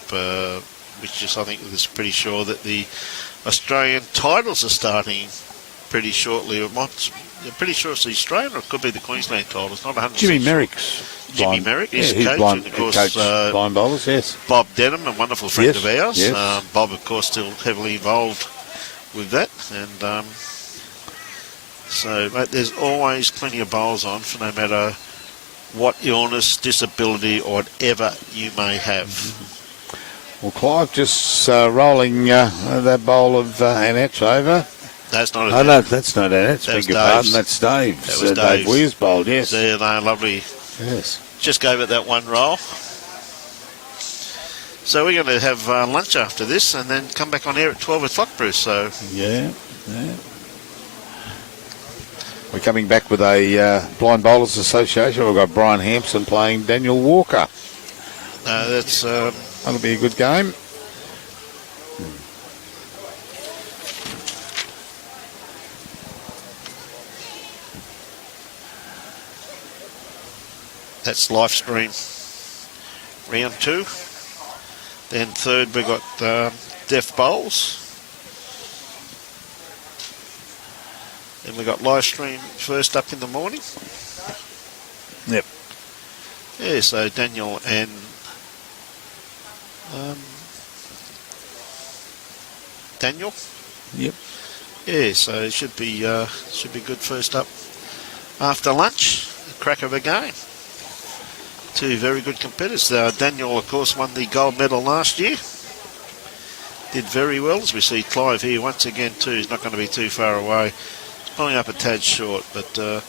which is, I think, is pretty sure that the Australian titles are starting pretty shortly. I'm pretty sure it's the Australian, or it could be the Queensland titles. Not 100%. Jimmy Merrick's Jimmy Merrick is he's coach, blind, and of course coach blind bowlers. Yes. Bob Denham, a wonderful friend Yes, of ours. yes. Bob, of course, still heavily involved with that, and so mate, there's always plenty of bowls on for no matter what illness, disability, or whatever you may have. Well, Clive just rolling that bowl of Annette's over. That's not. Oh no, that's not Annette's. That was Beg your pardon. Dave's. That's Dave's. That was Dave Dave's. Weir's bowl. Yes. They're lovely. Yes. Just gave it that one roll. So we're going to have lunch after this, and then come back on air at 12 o'clock, Bruce. So Yeah. We're coming back with a Blind Bowlers Association. We've got Brian Hampson playing Daniel Walker. that's. That'll be a good game. That's live stream round 2. Then third we got deaf bowls. Then we got live stream first up in the morning. Yep. Yeah, so Daniel and Daniel. Yep. Yeah, so it should be good first up after lunch. A crack of a game. 2 very good competitors. Daniel, of course, won the gold medal last year. Did very well, as we see Clive here once again too. He's not going to be too far away. Pulling up a tad short, but a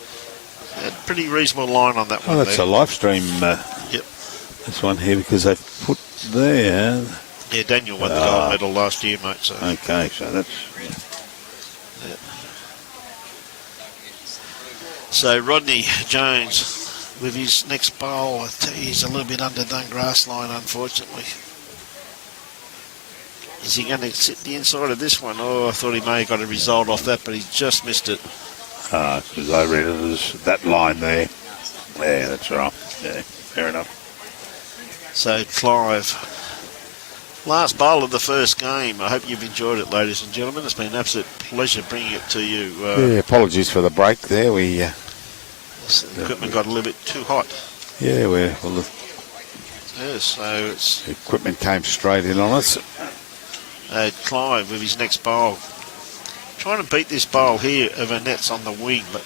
pretty reasonable line on that one. Oh, that's there. a live stream. Yep. This one here because they've put there. Yeah, Daniel won the gold medal last year, mate. So. Okay, so that's. Yeah. So Rodney Jones with his next bowl, he's a little bit underdone grass line, unfortunately. Is he going to sit the inside of this one? Oh, I thought he may have got a result off that, but he just missed it. Because I read it as that line there. Yeah, that's right. Yeah, fair enough. So Clive, last bowl of the first game. I hope you've enjoyed it, ladies and gentlemen. It's been an absolute pleasure bringing it to you. Yeah, apologies for the break there. The equipment got a little bit too hot. Yeah, So it's the equipment came straight in on us. Clive with his next bowl. Trying to beat this bowl here of Annette's on the wing, but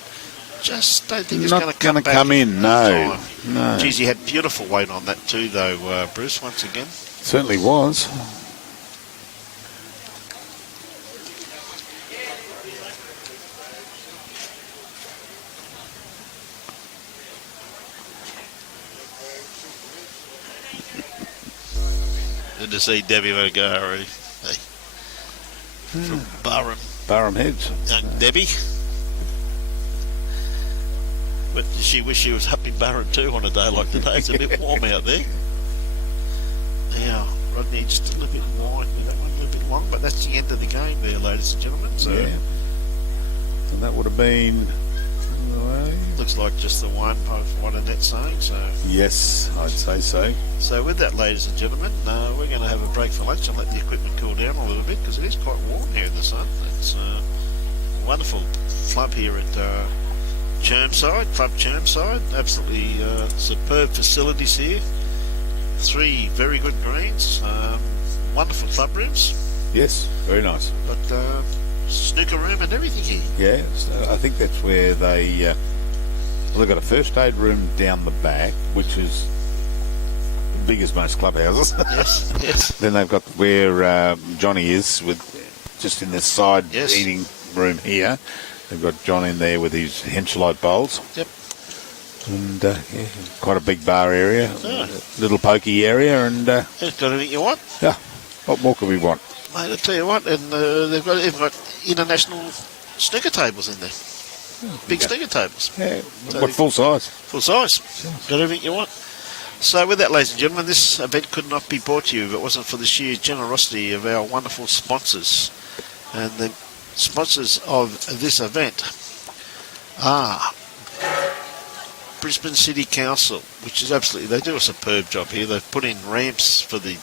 just don't think it's Not going to gonna come in, no. time. No. Geez, he had beautiful weight on that too, though, Bruce, once again. Certainly was. Good to see Debbie Mogari. Hey. From Barham Heads. Debbie. But does she wish she was up in Barham too on a day like today? It's a bit warm out there. Now, Rodney just a little bit wide with that one, a little bit long, but that's the end of the game there, ladies and gentlemen. So Yeah. And that would have been... looks like just the one, from what Annette's saying. So Yes, I'd say so. So with that, ladies and gentlemen, we're going to have a break for lunch and let the equipment cool down a little bit because it is quite warm here in the sun. It's a wonderful club here at Club Chermside. Absolutely superb facilities here. 3 very good greens, wonderful club rooms. Yes, very nice. But snooker room and everything here. Yeah, so I think that's where they've got a first aid room down the back, which is big as most clubhouses. Yes, yes. Then they've got where Johnny is, with just in the side eating room here. They've got John in there with his henchlight bowls. Yep. And quite a big bar area, little pokey area, and It's got everything you want. yeah, what more could we want? Mate, I tell you what, and they've got international snooker tables in there. Big snooker tables. Yeah, So what full size? Full size. Got everything you want. So with that, ladies and gentlemen, this event could not be brought to you if it wasn't for the sheer generosity of our wonderful sponsors. And the sponsors of this event are Brisbane City Council, which is absolutely, they do a superb job here. They've put in ramps for the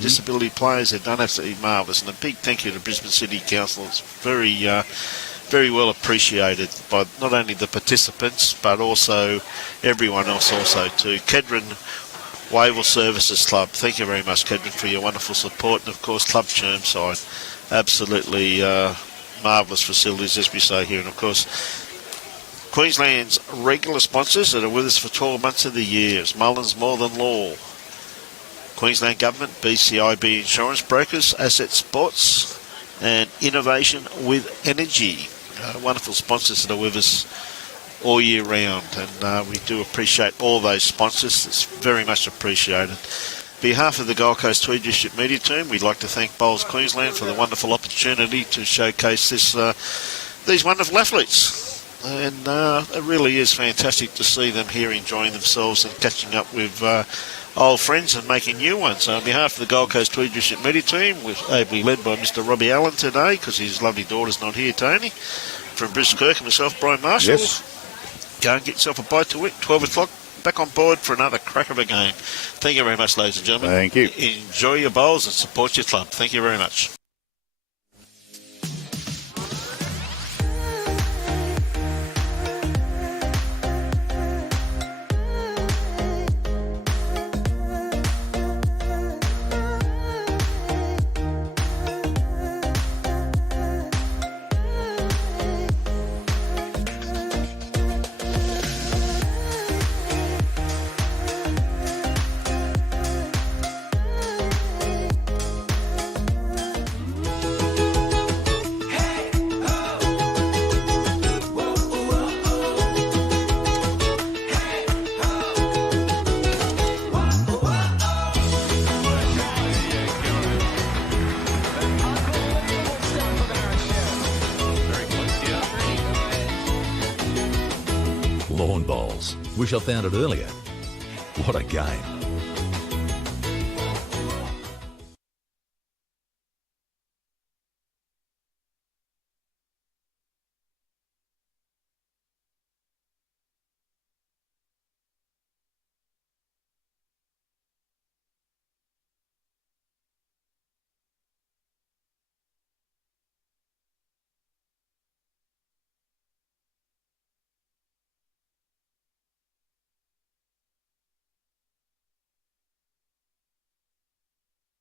disability players. They've done absolutely marvellous. And a big thank you to Brisbane City Council. It's very well appreciated by not only the participants but also everyone else also too. Kedron Wavell Services Club, thank you very much, Kedron, for your wonderful support. And of course Club Chermside, absolutely marvellous facilities, as we say here. And of course Queensland's regular sponsors that are with us for 12 months of the year is Mullins More Than Law, Queensland Government, BCIB Insurance Brokers, Asset Sports, and Innovation with Energy. Wonderful sponsors that are with us all year round, and we do appreciate all those sponsors. It's very much appreciated. On behalf of the Gold Coast Tweed District Media Team, we'd like to thank Bowls Queensland for the wonderful opportunity to showcase these wonderful athletes. And it really is fantastic to see them here enjoying themselves and catching up with old friends and making new ones. So on behalf of the Gold Coast Tweed District Media Team, we're ably led by Mr. Robbie Allen today because his lovely daughter's not here, Tony. From Bruce Kirk and myself, Brian Marshall. Yes. Go and get yourself a bite to eat. 12 o'clock, back on board for another crack of a game. Thank you very much, ladies and gentlemen. Thank you. Enjoy your bowls and support your club. Thank you very much. Lawn bowls. Wish I found it earlier. What a game.